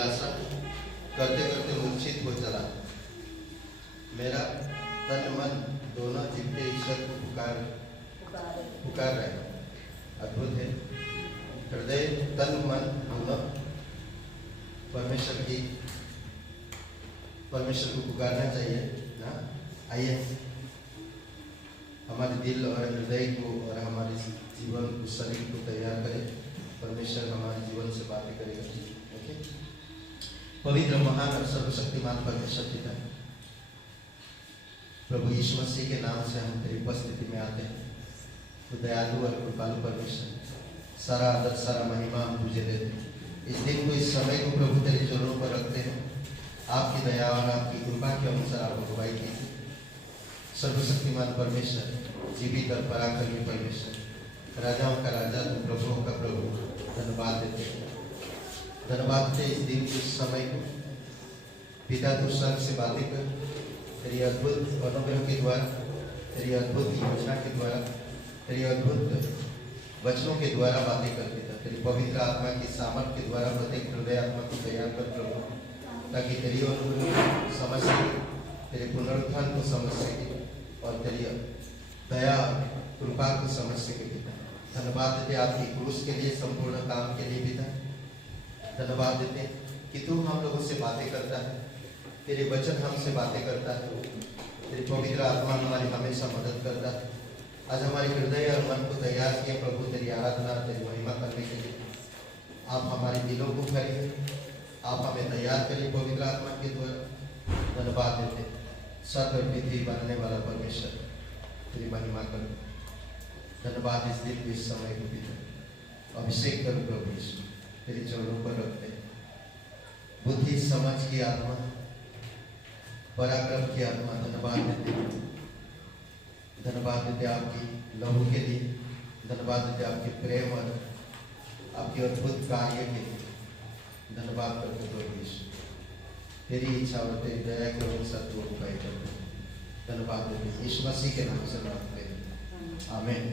अभिलाषा करते करते मूर्छित हो चला। मेरा तन मन दोनों जीवते ईश्वर को पुकार रहे। अद्भुत है। हृदय तन मन दोनों परमेश्वर को पुकारना चाहिए ना। आइए हमारे दिल और हृदय को और हमारे जीवन को, शरीर को तैयार करें। परमेश्वर हमारे जीवन से बातें करेगा। ओके। पवित्र महान और सर्वशक्तिमान परमेश्वर पिता, प्रभु यीशु मसीह के नाम से हम तेरी उपस्थिति में आते हैं। तो दयालु और कृपालु परमेश्वर, सारा आदर सारा महिमा हम तुझे देते हैं। इस दिन को, इस समय को प्रभु तेरे चरणों पर रखते हैं। आपकी दया और आपकी कृपा के अनुसार आप अगुवाई की। सर्वशक्तिमान परमेश्वर, जीवित और पराक्रमी परमेश्वर, राजाओं का राजा, तुम प्रभुओं का प्रभु, धन्यवाद देते हैं। धन्यवाद देते इस दिन को, इस समय को। पिता तू स्वर्ग से बातें कर, तेरी अद्भुत अनुग्रह के द्वारा, तेरी अद्भुत योजना के द्वारा, तेरी अद्भुत वचनों के द्वारा बातें कर पिता। तेरी पवित्र आत्मा की सामर्थ के द्वारा प्रत्येक हृदय आत्मा को तैयार कर प्रभु, ताकि तेरी अनुग्रह समझ सके, तेरे पुनरुत्थान को समझ सके और तेरी दया कृपा को समझ सके पिता। धन्यवाद देते आपकी क्रूस के लिए, संपूर्ण काम के लिए पिता। धन्यवाद देते कि तू हम लोगों से बातें करता है, तेरे वचन हमसे बातें करता है, तेरी पवित्र आत्मा हमारी हमेशा मदद करता है। आज हमारे हृदय और मन को तैयार किए प्रभु, तेरी आराधना, तेरी महिमा करने के लिए। आप हमारे दिलों को भरिए, आप हमें तैयार करिए पवित्र आत्मा के द्वारा। धन्यवाद देते सत और पृथ्वी बनाने वाला परमेश्वर, तेरी महिमा करो। धन्यवाद इस दिन, इस समय को पिता। अभिषेक करो प्रभु यीशु, तेरे चरणों पर रखते हैं। बुद्धि समझ की आत्मा, पराक्रम की आत्मा, धन्यवाद देते। धन्यवाद देते आपकी लहू के लिए। धन्यवाद देते आपके प्रेम और आपके अद्भुत कार्य के लिए। धन्यवाद करते प्रभु यीशु, तेरी इच्छा और तेरी दया के अनुसार तू उपाय करते। धन्यवाद देते यीशु मसीह के नाम से मांगते हैं, आमीन।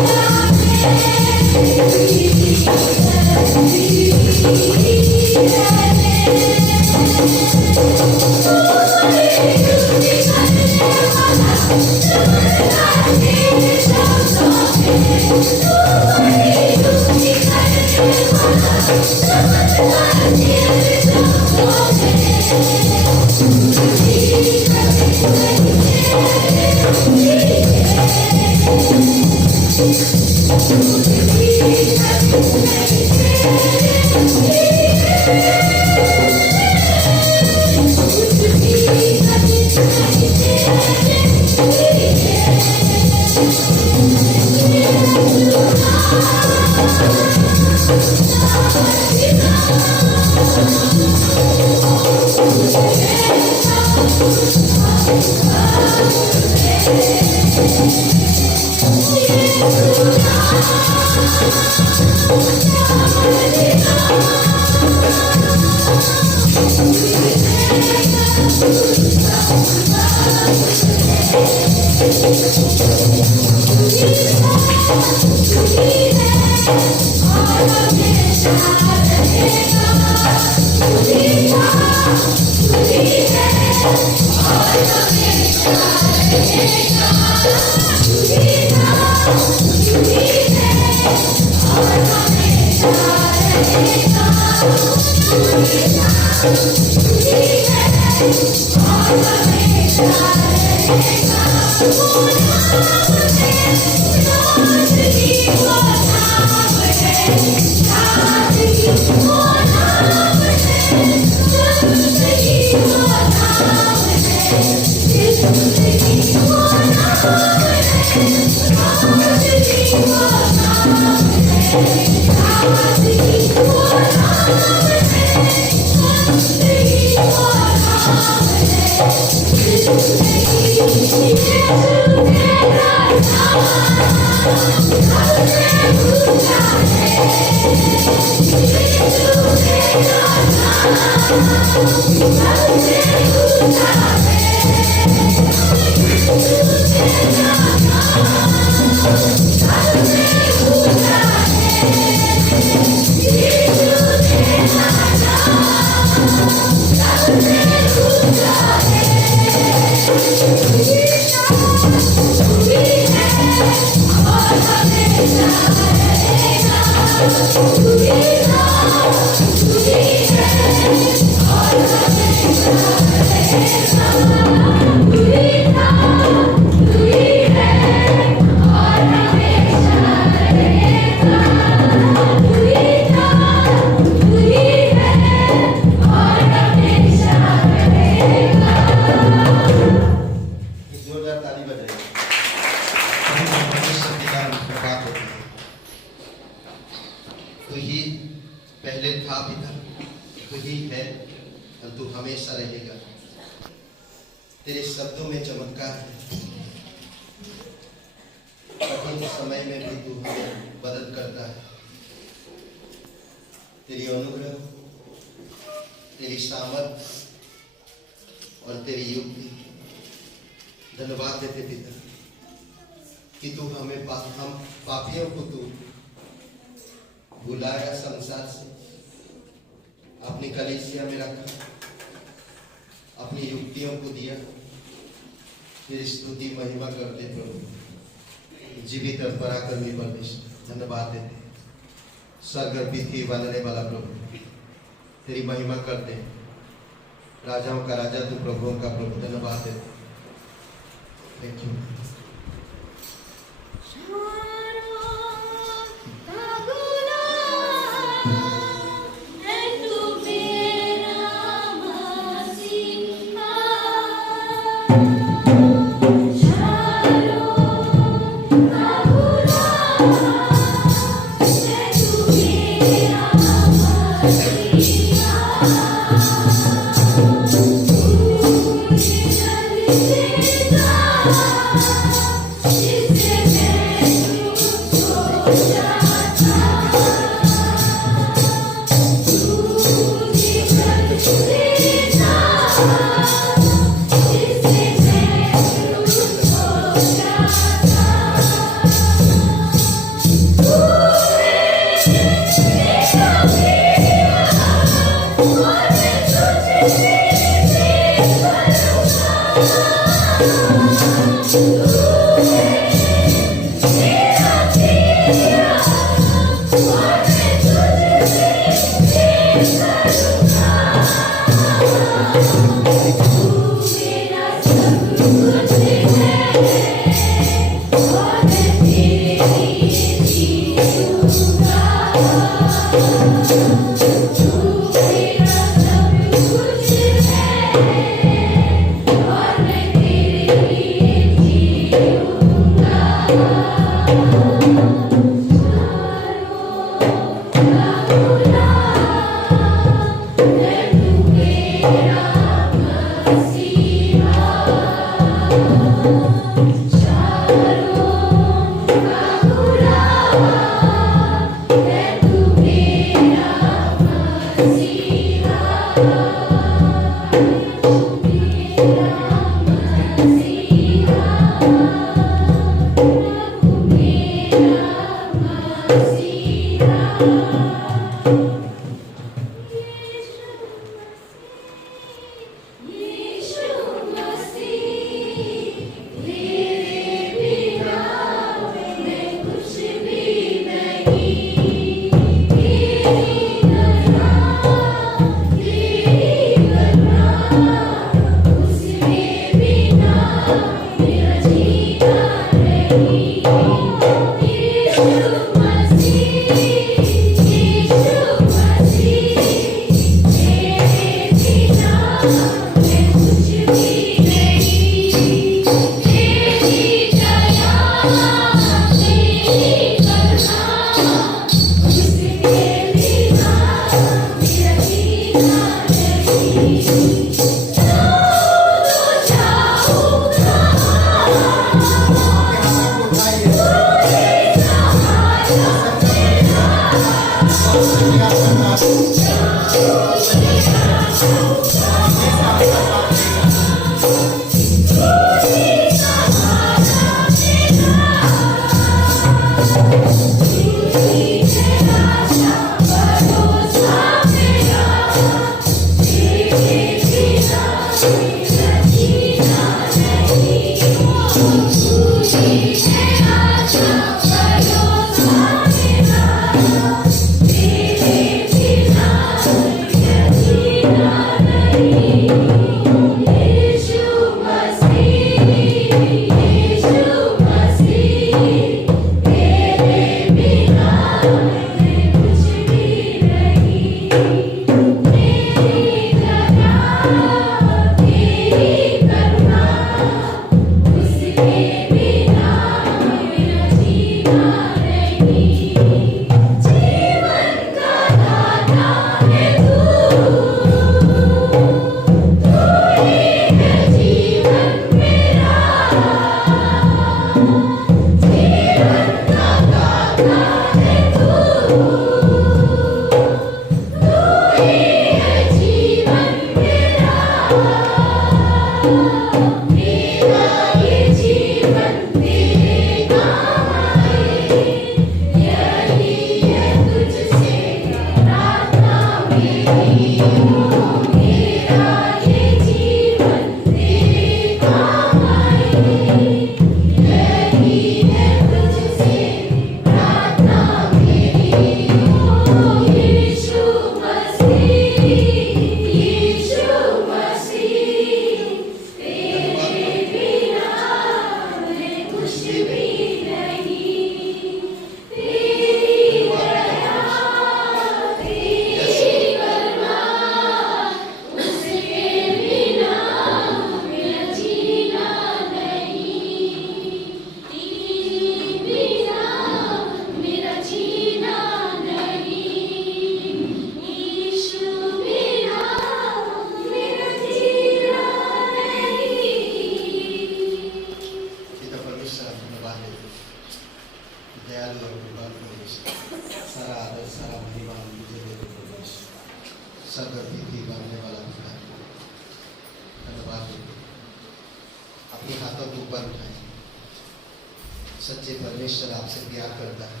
सच्चे परमेश्वर आपसे प्यार करता है,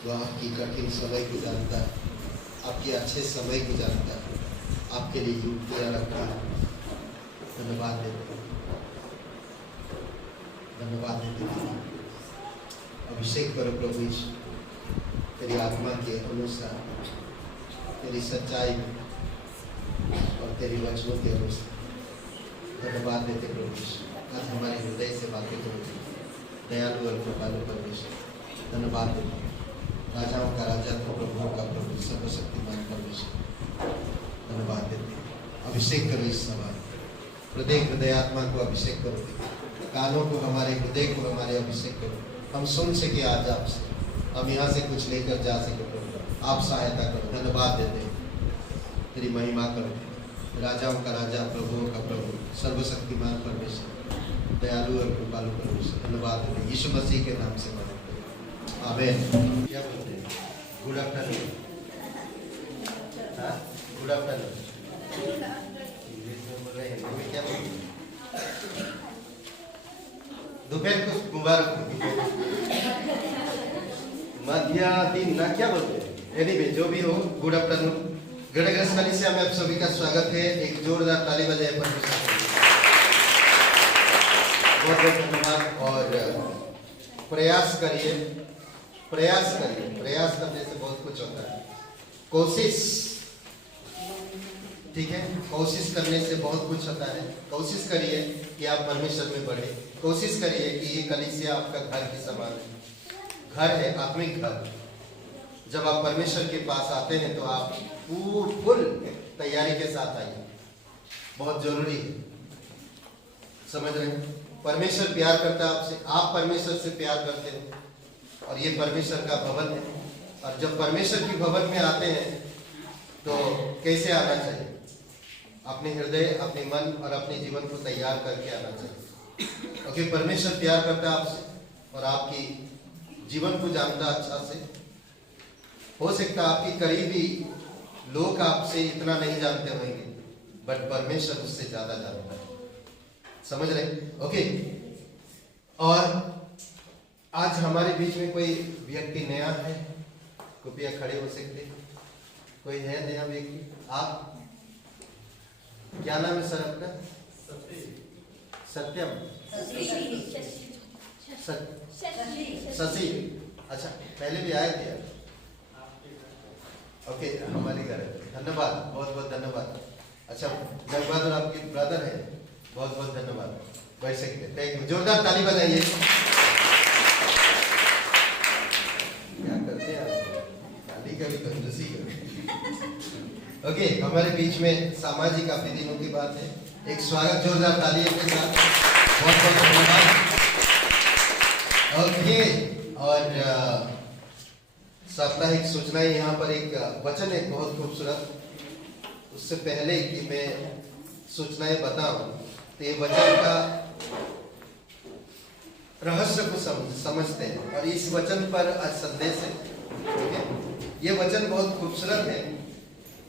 वो आपकी कठिन समय को जानता है, आपके अच्छे समय को जानता है, आपके लिए युक्तियाँ रखता है। धन्यवाद देते हैं, धन्यवाद देते हैं। अभिषेक करो प्रभु यीशु, तेरी आत्मा के अनुसार, तेरी सच्चाई और तेरी वचनों के अनुसार। धन्यवाद देते प्रभु यीशु, आज हमारे हृदय से बातें करो दयालु और कृपालु परमेश्वर। धन्यवाद देते राजाओं का राजा तो प्रभुओं का प्रभु सर्वशक्तिमान परमेश्वर। धन्यवाद देते अभिषेक करो इस समय, प्रत्येक हृदय आत्मा को अभिषेक करो, कानों को हमारे हृदय को हमारे अभिषेक करो, हम सुन सके आज आपसे, हम यहाँ से कुछ लेकर जा सके प्रभु, आप सहायता करो। धन्यवाद देते तेरी महिमा करो, राजाओं का राजा प्रभुओं का प्रभु सर्वशक्तिमान परमेश्वर। दयालु और कृपालु परमेश्वर, धन्यवाद यीशु मसीह के नाम से मांगते हैं, आमीन। क्या बोलते हैं? Good afternoon. हाँ, गुड आफ्टरनून इंग्लिश में बोल रहे हैं, हिंदी में क्या बोलते हैं? दोपहर को मुबारक हो, मध्य दिन ना क्या बोलते हैं? एनीवे जो भी हो, गुड आफ्टरनून। गणेश वाली से हमें आप सभी का स्वागत है। एक जोरदार ताली बजाए परमेश्वर। बहुत बहुत धन्यवाद। और प्रयास करिए, प्रयास करिए, प्रयास करने से बहुत कुछ होता है। कोशिश, ठीक है, कोशिश करने से बहुत कुछ होता है। कोशिश करिए कि आप परमेश्वर में बढ़े। कोशिश करिए कि ये कलीसिया आपका घर के समान है। घर है, आत्मिक घर। जब आप परमेश्वर के पास आते हैं तो आप फुल तैयारी के साथ आइए, बहुत जरूरी है। समझ रहे हैं? परमेश्वर प्यार करता है आपसे, आप परमेश्वर से प्यार करते हो, और ये परमेश्वर का भवन है। और जब परमेश्वर की भवन में आते हैं तो कैसे आना चाहिए? अपने हृदय, अपने मन और अपने जीवन को तैयार करके आना चाहिए। ओके, परमेश्वर प्यार करता है आपसे और आपकी जीवन को जानता अच्छा से। हो सकता है आपकी करीबी लोग आपसे इतना नहीं जानते होंगे, बट परमेश्वर उससे ज्यादा जानता है। समझ रहे? ओके। और आज हमारे बीच में कोई व्यक्ति नया है, कृपया खड़े हो सकते? कोई है नया व्यक्ति? आप क्या नाम है सर आपका? सत्यम, शशि। अच्छा, पहले भी आए थे? ओके, हमारे घर है। धन्यवाद, बहुत बहुत धन्यवाद। अच्छा, जगबहादुर आपके ब्रदर है, बहुत बहुत धन्यवाद। बैठ सकते, थैंक यू। जोरदार ताली बजाइए। क्या करते हैं आप? ताली का भी कंजूसी कर। ओके, हमारे बीच में सामाजिक काफी दिनों की बात है। एक स्वागत, जोरदार ताली के साथ। बहुत बहुत धन्यवाद। ओके, और साप्ताहिक सूचनाएं, यहाँ पर एक वचन है बहुत खूबसूरत। उससे पहले कि मैं सूचनाएं बताऊं तो ये वचन का रहस्य को समझते हैं, और इस वचन पर आज संदेश है। ये वचन बहुत खूबसूरत है।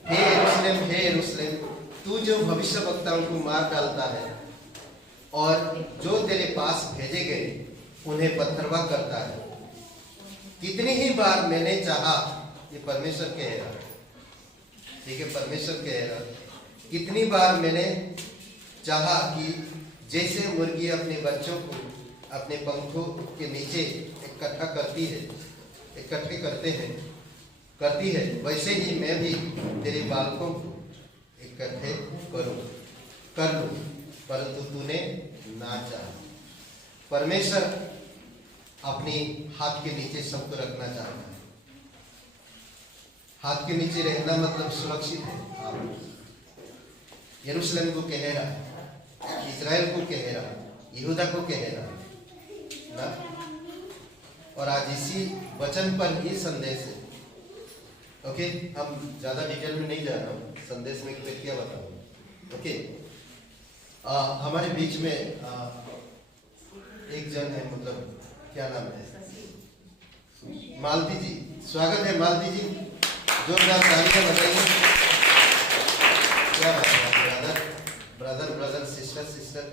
हे यरूशलेम, हे यरूशलेम, तू जो भविष्यवक्ताओं को मार डालता है और जो तेरे पास भेजे गए उन्हें पत्थरवा करता है, कितनी ही बार मैंने चाहा, ये परमेश्वर कह रहा, ठीक है, परमेश्वर कह रहा, कितनी बार मैंने चाहा कि जैसे मुर्गी अपने बच्चों को अपने पंखों के नीचे इकट्ठा करती है, इकट्ठे करती है, वैसे ही मैं भी तेरे बालकों को इकट्ठे कर लूं, परंतु तूने ना चाहा। परमेश्वर अपनी हाथ के नीचे सबको रखना चाहता है। हाथ के नीचे रहना मतलब सुरक्षित है। आप यरूशलेम को कह रहा है, इजराइल को कह रहा है, यहूदा को कह रहा है ना। और आज इसी वचन पर ही संदेश है। ओके, हम ज्यादा डिटेल में नहीं जा रहा हूँ, संदेश में क्या बताऊँ। ओके, हमारे बीच में एक जन है, मतलब क्या नाम है? मालती जी। स्वागत है मालती जी, जोरदार तालियां बजाइए। क्या बात है, ब्रदर सिस्टर,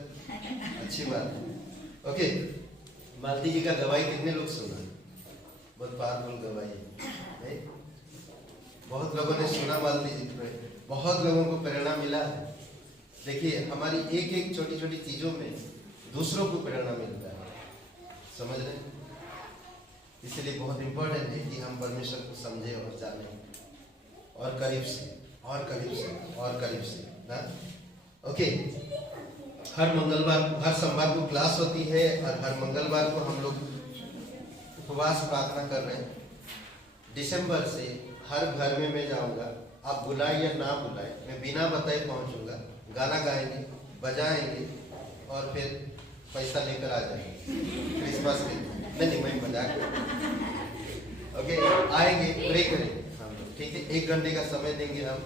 अच्छी बात है। ओके, मालती जी का गवाही कितने लोग सुना? बहुत पावरफुल गवाही है। बहुत लोगों ने सुना मालती जी पे, बहुत लोगों को प्रेरणा मिला है। देखिए, हमारी एक एक छोटी छोटी चीजों में दूसरों को प्रेरणा मिलता है। समझ रहे? इसलिए बहुत इंपॉर्टेंट है कि हम परमेश्वर को समझे और जाने, और करीब से ना। ओके, हर मंगलवार, हर सोमवार को क्लास होती है, और हर मंगलवार को हम लोग उपवास प्रार्थना कर रहे हैं। दिसंबर से हर घर में मैं जाऊंगा, आप बुलाए या ना बुलाए, मैं बिना बताए पहुंचूंगा। गाना गाएंगे, बजाएंगे, और फिर पैसा लेकर आ जाएंगे क्रिसमस के। नहीं, मैं मजाक कर रहा हूं। ओके, आएंगे, प्रे करेंगे हम लोग, ठीक है। 1 घंटे का समय देंगे हम।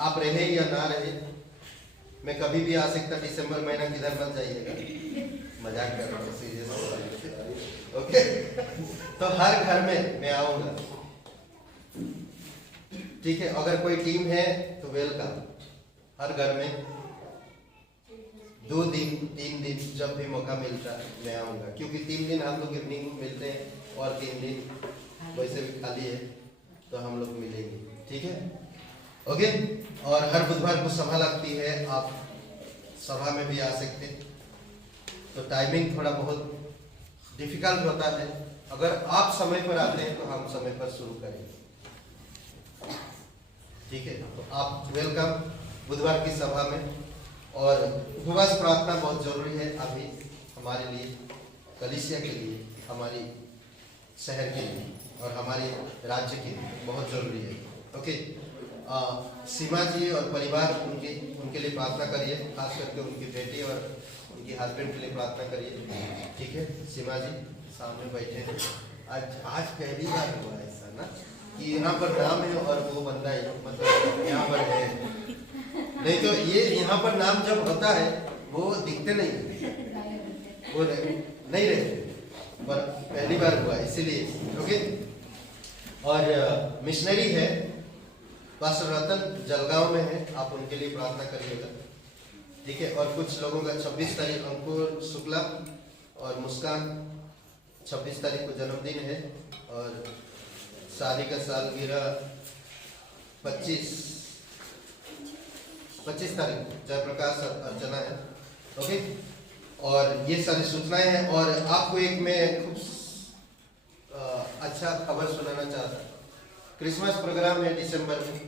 आप रहे या ना रहे, मैं कभी भी आ सकता, दिसंबर महीना किधर मत जाइएगा, मजाक कर रहा हूँ, सीरियस। ओके, तो हर घर में मैं आऊँगा, ठीक है। अगर कोई टीम है तो वेलकम, हर घर में 2 दिन 3 दिन जब भी मौका मिलता है मैं आऊँगा, क्योंकि 3 दिन हम लोग इवनिंग मिलते हैं और 3 दिन वैसे भी खाली है तो हम लोग मिलेंगे, ठीक है। ओके, और हर बुधवार को सभा लगती है, आप सभा में भी आ सकते हैं। तो टाइमिंग थोड़ा बहुत डिफिकल्ट होता है, अगर आप समय पर आते हैं तो हम समय पर शुरू करेंगे, ठीक है। तो आप वेलकम बुधवार की सभा में। और उपवास प्रार्थना बहुत जरूरी है अभी हमारे लिए, कलीसिया के लिए, हमारी शहर के लिए और हमारे राज्य के लिए बहुत जरूरी है। ओके, सीमा जी और परिवार उनके लिए प्रार्थना करिए, खास करके उनकी बेटी और उनके हस्बैंड के लिए प्रार्थना करिए, ठीक है। सीमा जी सामने बैठे हैं, आज पहली बार हुआ ऐसा ना कि यहाँ पर नाम है और वो बंदा मतलब यहाँ पर है, नहीं तो ये यहाँ पर नाम जब होता है वो दिखते नहीं, वो नहीं रहते, पर पहली बार हुआ इसीलिए। ओके, और मिशनरी है पास्टर रतन जलगांव में है, आप उनके लिए प्रार्थना करिएगा, ठीक है। और कुछ लोगों का 26 तारीख अंकुर शुक्ला और मुस्कान 26 तारीख को जन्मदिन है, और शादी का सालगिरह 25 तारीख जयप्रकाश अर्चना है। ओके, और ये सारी सूचनाएं हैं। और आपको एक मैं खूब अच्छा खबर सुनाना चाहता हूँ, क्रिसमस प्रोग्राम है दिसंबर में,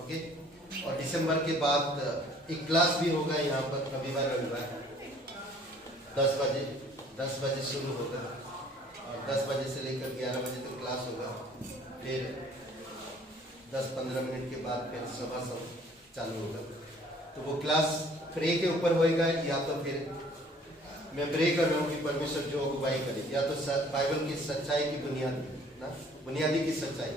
ओके। और दिसंबर के बाद एक क्लास भी होगा यहाँ पर रविवार 10 बजे शुरू होगा, और 10 बजे से लेकर 11 बजे तक क्लास होगा, फिर 10-15 मिनट के बाद फिर सभा सब चालू होगा। तो वो क्लास प्रे के ऊपर होएगा, या तो फिर मैं प्रे कर रहा हूँ कि परमेश्वर जो अगुवाई करे, या तो बाइबल की सच्चाई की बुनियादी की सच्चाई,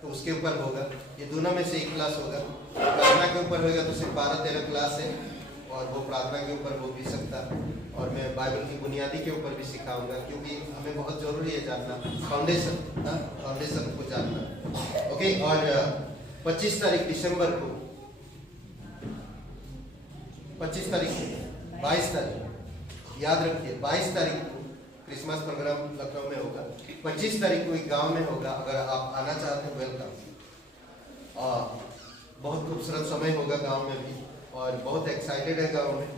तो उसके ऊपर होगा। ये दोनों में से एक क्लास होगा। प्रार्थना के ऊपर होएगा तो सिर्फ 12-13 क्लास है, और वो प्रार्थना के ऊपर हो भी सकता, और मैं बाइबल की बुनियादी के ऊपर भी सिखाऊंगा, क्योंकि हमें बहुत जरूरी है जानना फाउंडेशन को जानना। ओके, और 25 तारीख दिसंबर को 22 तारीख याद रखिए, 22 तारीख को क्रिसमस प्रोग्राम लखनऊ में होगा, 25 तारीख को एक गांव में होगा। अगर आप आना चाहते हैं वेलकम। बहुत खूबसूरत समय होगा गांव में भी, और बहुत एक्साइटेड है गांव में,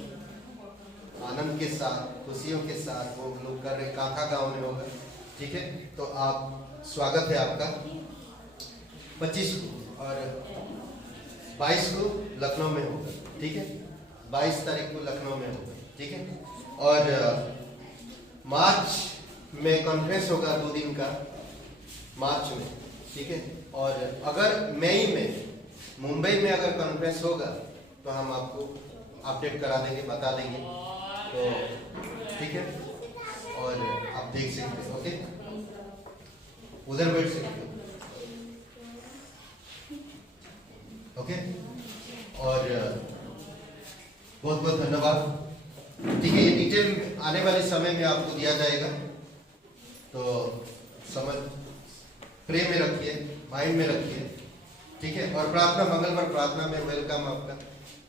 आनंद के साथ खुशियों के साथ वो लोग कर रहे। काथा गांव में होगा, ठीक है। तो आप स्वागत है आपका 25 को, और 22 को लखनऊ में होगा, ठीक है। 22 तारीख को लखनऊ में होगा, ठीक है। और मार्च में कॉन्फ्रेंस होगा 2 दिन का, मार्च में, ठीक है। और अगर मई में मुंबई में अगर कॉन्फ्रेंस होगा तो हम आपको अपडेट करा देंगे, बता देंगे, तो ठीक है। और आप देख सकते हैं, ओके, उधर बैठ सकते हो, ओके। और बहुत बहुत धन्यवाद, ठीक है। ये डिटेल आने वाले समय में आपको दिया जाएगा, तो समझ प्रे में रखिए, माइंड में रखिए, ठीक है। और प्रार्थना, मंगलवार प्रार्थना में वेलकम आपका।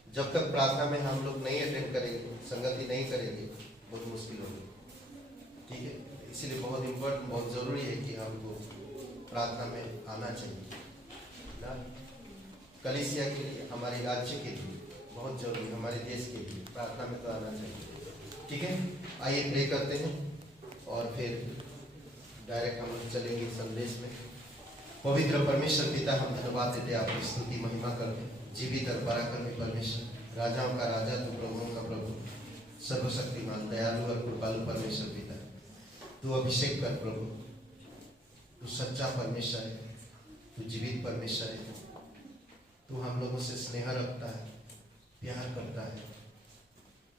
जब तक प्रार्थना में हम लोग नहीं अटेंड करेंगे, संगति नहीं करेंगे, बहुत मुश्किल होगी, ठीक है। इसीलिए बहुत इम्पोर्टेंट, बहुत ज़रूरी है कि हमको प्रार्थना में आना चाहिए ना, कलीसिया के लिए, हमारे राज्य के लिए बहुत जरूरी, हमारे देश के लिए प्रार्थना में तो आना चाहिए, ठीक है। आइए प्रे करते हैं और फिर डायरेक्ट हम लोग चलेंगे संदेश में। पवित्र परमेश्वर पिता, हम धन्यवाद देते हैं, आपकी स्तुति महिमा करते हैं। जीवित और पराक्रमी परमेश्वर, राजाओं का राजा तू, प्रभुओं का प्रभु, सर्वशक्तिमान, दयालु और कृपालु परमेश्वर पिता, तू अभिषेक कर प्रभु, तू सच्चा परमेश्वर है, तू जीवित परमेश्वर है, तू हम लोगों से स्नेह रखता है, प्यार करता है,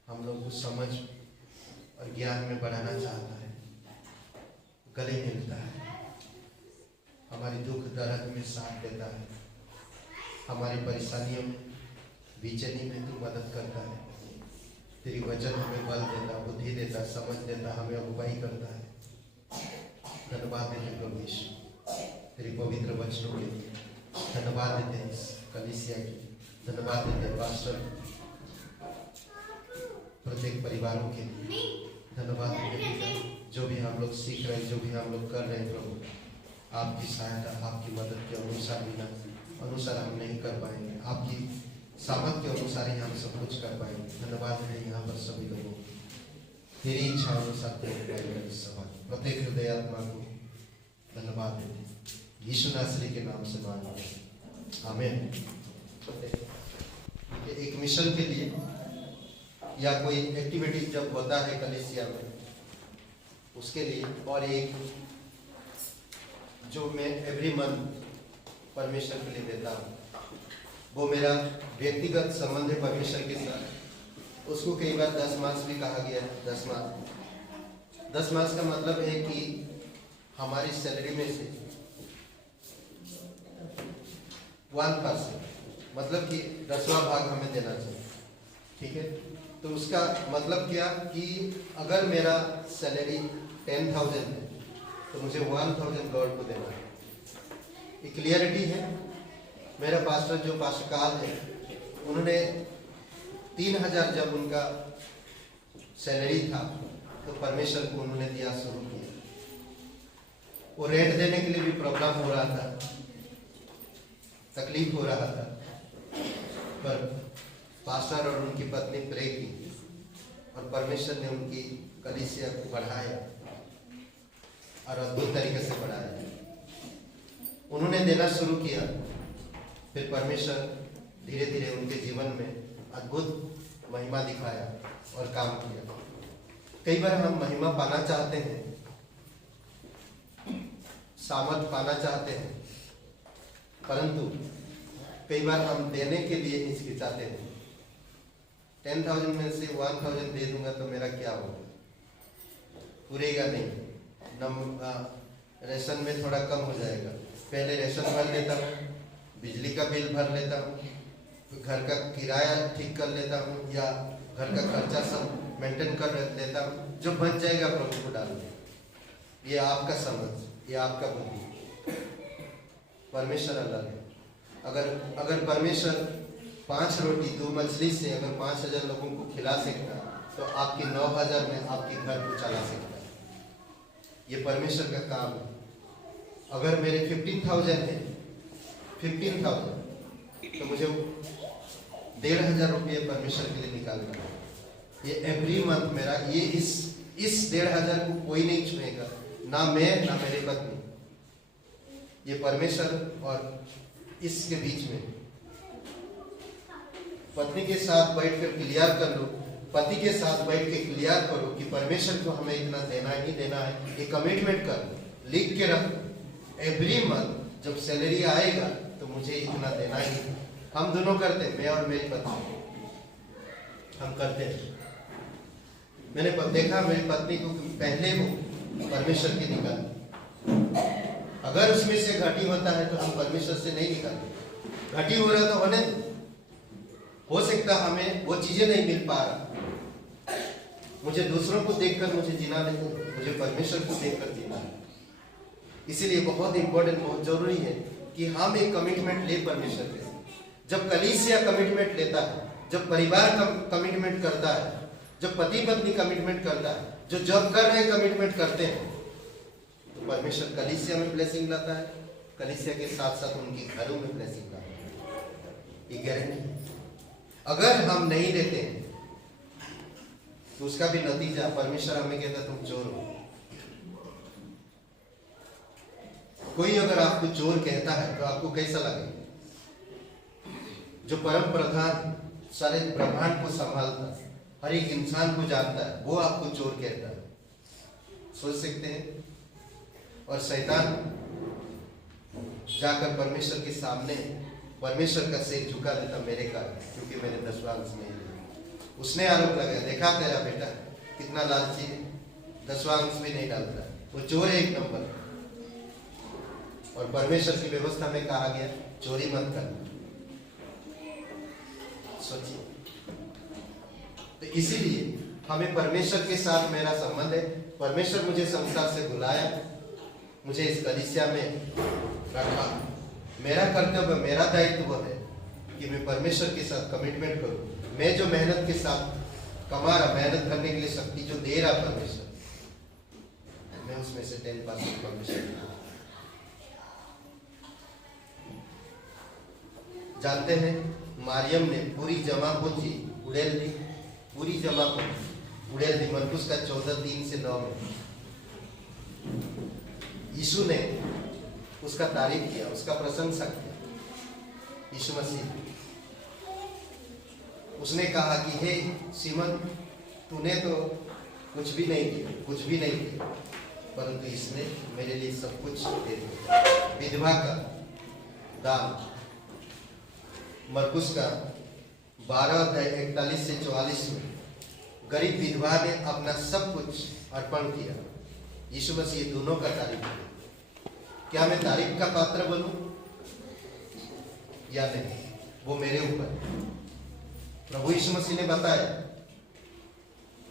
हम लोग को समझ और ज्ञान में बढ़ाना चाहता है, गले मिलता है, हमारी दुख दर्द में साथ देता है, हमारी परेशानियों में बेचैनी में तू मदद करता है। तेरी वचन हमें बल देता, बुद्धि देता, समझ देता, हमें अगुवाई करता है। धन्यवाद देते प्रभु यीशु तेरी पवित्र वचनों के लिए। धन्यवाद देते हैं इस कलीसिया की, धन्यवाद देते हैं पास्टर प्रत्येक परिवारों के लिए। धन्यवाद देते हैं जो भी हम लोग सीख रहे हैं, जो भी हम लोग कर रहे हैं प्रभु, आपकी सहायता, आपकी मदद के अनुसार हम नहीं कर पाएंगे। आपकी सामर्थ के अनुसार ही हम सब कुछ कर पाएंगे। धन्यवाद है यहाँ पर सभी लोगों को तेरी इच्छा अनुसार प्रत्येक हृदयात्मा को धन्यवाद देते यीशु नासरी के नाम से मांगते हैं, आमीन। एक मिशन के लिए या कोई एक्टिविटी जब होता है कलीसिया में, उसके लिए, और एक जो मैं एवरी मंथ परमेश्वर के लिए देता हूँ, वो मेरा व्यक्तिगत संबंध है परमेश्वर के साथ। उसको कई बार 10 मास भी कहा गया है। 10 मास का मतलब है कि हमारी सैलरी में से 1%, मतलब कि 10वां भाग हमें देना चाहिए, ठीक है। तो उसका मतलब क्या कि अगर मेरा सैलरी 10,000 है तो मुझे 1,000 लॉर्ड को देना है। ये क्लियरिटी है। मेरा पास्टर जो पास्टर काल है, उन्होंने 3,000 जब उनका सैलरी था तो परमेश्वर को उन्होंने दिया शुरू किया। वो रेंट देने के लिए भी प्रॉब्लम हो रहा था, तकलीफ हो रहा था, पर पास्टर और उनकी पत्नी प्रे की और परमेश्वर ने उनकी कलीसिया को बढ़ाया और अद्भुत तरीके से बढ़ाया। उन्होंने देना शुरू किया, फिर परमेश्वर धीरे धीरे उनके जीवन में अद्भुत महिमा दिखाया और काम किया। कई बार हम महिमा पाना चाहते हैं, सामर्थ पाना चाहते हैं, परंतु कई बार हम देने के लिए हिचकिचाते हैं। 10,000 में से 1,000 दे दूंगा तो मेरा क्या होगा, पूरेगा नहीं, रेशन में थोड़ा कम हो जाएगा। पहले रेशन भर लेता हूँ, बिजली का बिल भर लेता हूँ, घर का किराया ठीक कर लेता हूँ, या घर का खर्चा सब मेंटेन कर लेता हूँ। जो बच जाएगा प्रभु को डाल दे। ये आपका समझ, ये आपका बुद्धि। परमेश्वर अलग है। अगर परमेश्वर 5 रोटी 2 मछली से अगर 5,000 लोगों को खिला सकता, तो आपकी 9,000 में आपके घर को चला सकता है। ये परमेश्वर का काम है। अगर मेरे 15,000 है, 15,000, तो मुझे 1,500 रुपये परमेश्वर के लिए निकालना है। ये एवरी मंथ मेरा, ये इस 1,500 को कोई नहीं छुएगा, ना मैं ना मेरी पत्नी। ये परमेश्वर और इसके बीच में पत्नी के साथ बैठकर क्लियर कर लो, पति के साथ बैठ के क्लियर करो कि परमेश्वर को हमें इतना देना ही देना है। ये कमिटमेंट कर, लिख के रख। एवरी मंथ जब सैलरी आएगा तो मुझे इतना देना ही। हम दोनों करते हैं, मैं और मेरी पत्नी, हम करते हैं। मैंने देखा मेरी पत्नी को पहले वो परमेश्वर की निकाली। अगर उसमें से घटी होता है तो हम परमेश्वर से नहीं निकालते। घटी हो रहा तो होने दो। हो सकता हमें वो चीजें नहीं मिल पा रहा। मुझे दूसरों को देखकर मुझे जीना नहीं, मुझे परमेश्वर को देखकर जीना है। इसीलिए बहुत इंपॉर्टेंट, बहुत जरूरी है कि हम एक कमिटमेंट ले परमेश्वर के साथ। जब कलीसिया कमिटमेंट लेता है, जब परिवार कमिटमेंट करता है, जब पति पत्नी कमिटमेंट करता है, जो जॉब कर रहे हैं कमिटमेंट करते हैं, तो परमेश्वर कलीसिया में ब्लेसिंग लाता है। कलीसिया के साथ साथ उनके घरों में ब्लेसिंग लाता है। ये गारंटी है। अगर हम नहीं देते हैं तो उसका भी नतीजा परमेश्वर हमें कहता तुम चोर हो। कोई अगर आपको चोर कहता है तो आपको कैसा लगेगा? जो परम प्रधान सारे ब्रह्मांड को संभालता है, हर एक इंसान को जानता है, वो आपको चोर कहता है। सोच सकते हैं? और शैतान जाकर परमेश्वर के सामने परमेश्वर का सिर झुका देता, मेरे कारण, क्योंकि मैंने 10वां अंश नहीं दिया। उसने आरोप लगाया, देखा तेरा बेटा कितना लालची है, 10वां अंश भी नहीं डालता, वो चोर है एक नंबर। और परमेश्वर की व्यवस्था में कहा गया चोरी मत करना। सोचिए। तो इसीलिए हमें परमेश्वर के साथ मेरा संबंध है। परमेश्वर मुझे संसार से बुलाया, मुझे इस कलीसिया में रखा। मेरा कर्तव्य, मेरा दायित्व है कि मैं परमेश्वर के साथ कमिटमेंट करूं। मैं जो मेहनत के साथ कमा रहा, मेहनत करने के लिए शक्ति जो दे रहा परमेश्वर, मैं उसमें से 10% परमेश्वर। जानते हैं मारियम ने पूरी जमा पूंजी उड़ेल दी, पूरी जमा पूंजी उड़ेल दी। मरकुस का 14:3 से 9 में यीशु ने उसका तारीफ किया, उसका प्रशंसा किया। यीशु मसीह उसने कहा कि हे सीमन, तूने तो कुछ भी नहीं किया, कुछ भी नहीं किया, परंतु इसने मेरे लिए सब कुछ दे दिया। विधवा का दान, मरकुस का 12:41 से 44 में गरीब विधवा ने अपना सब कुछ अर्पण किया। यीशु मसीह दोनों का तारीफ किया। क्या मैं तारीफ का पात्र बनूं या नहीं, वो मेरे ऊपर। प्रभु यीशु मसीह ने बताया,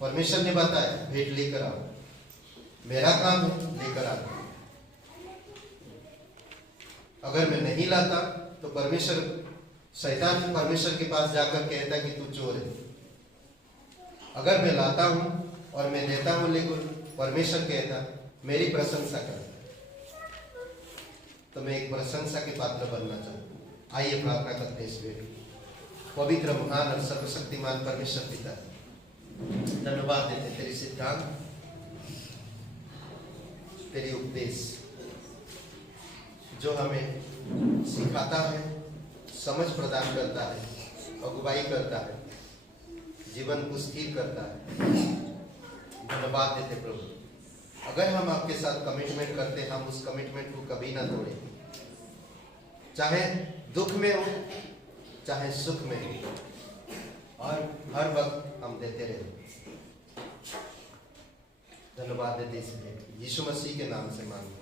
परमेश्वर ने बताया, भेंट लेकर आओ। मेरा काम है लेकर आता। अगर मैं नहीं लाता तो परमेश्वर, शैतान परमेश्वर के पास जाकर कहता कि तू चोर है। अगर मैं लाता हूं और मैं देता हूं, लेकिन परमेश्वर कहता मेरी प्रशंसा कर, तो मैं एक प्रशंसा के पात्र बनना चाहता हूं। आइए प्रार्थना करते हैं इस वेले। पवित्र, महान और सर्वशक्तिमान परमेश्वर पिता, धन्यवाद देते तेरी सिद्धांत, तेरी उपदेश जो हमें सिखाता है, समझ प्रदान करता है, अगुवाई करता है, जीवन को स्थिर करता है। धन्यवाद देते प्रभु। अगर हम आपके साथ कमिटमेंट करते, हम उस कमिटमेंट को कभी ना तोड़े। चाहे दुख में हो, चाहे सुख में हो, और हर वक्त हम देते रहे। धन्यवाद देते इसलिए यीशु मसीह के नाम से मांगते,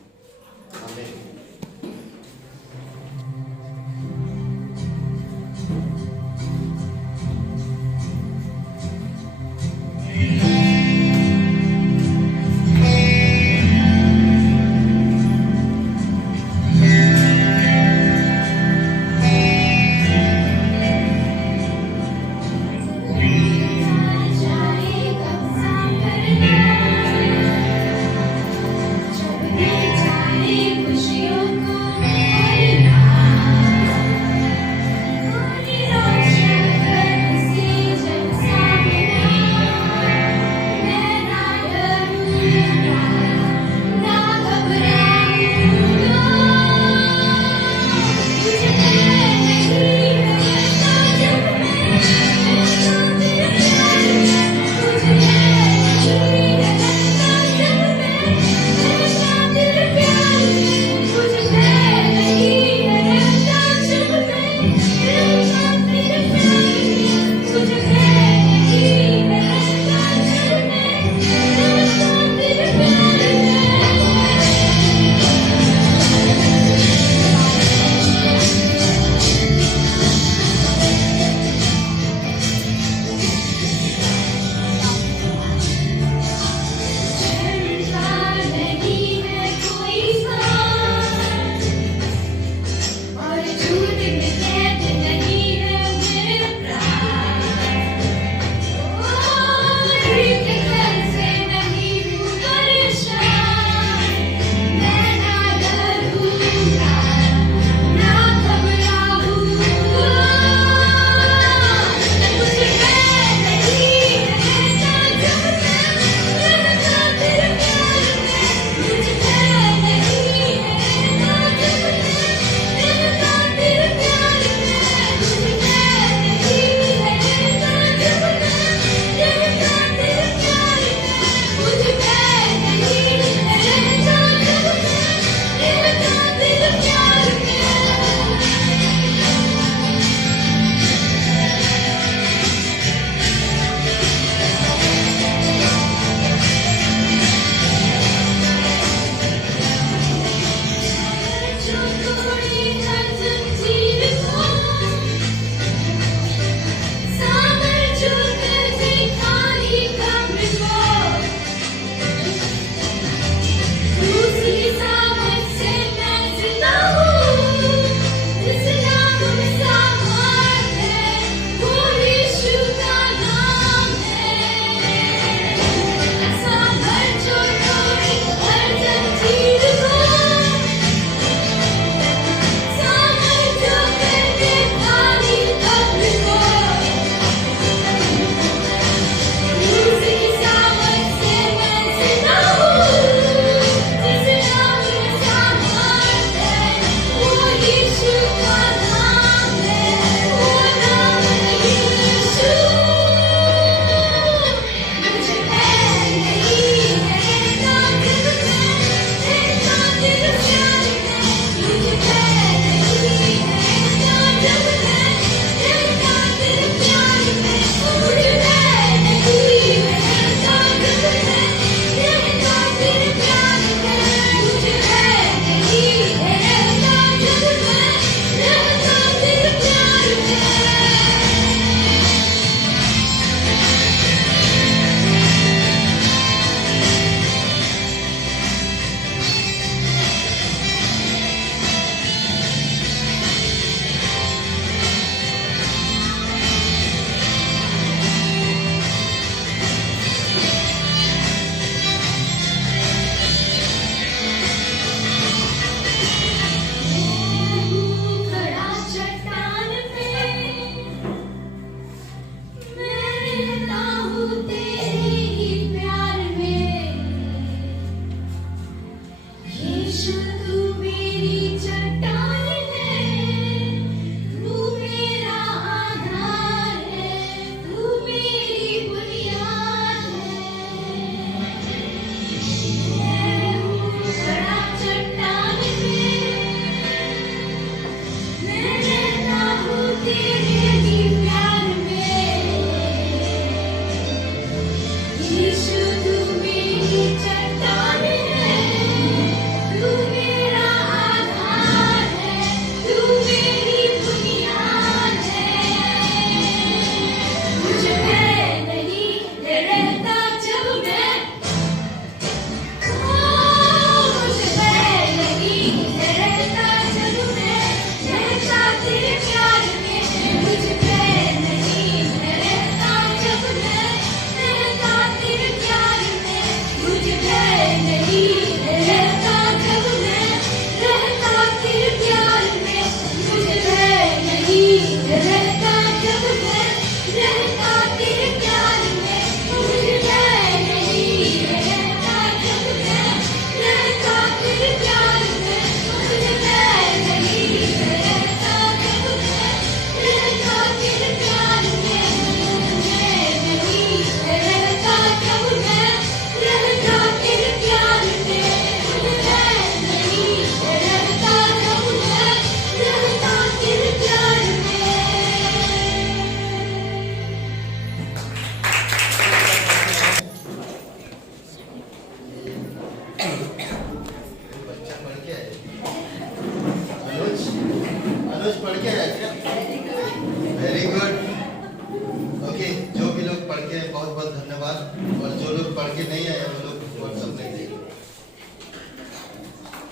आमीन। खुशियों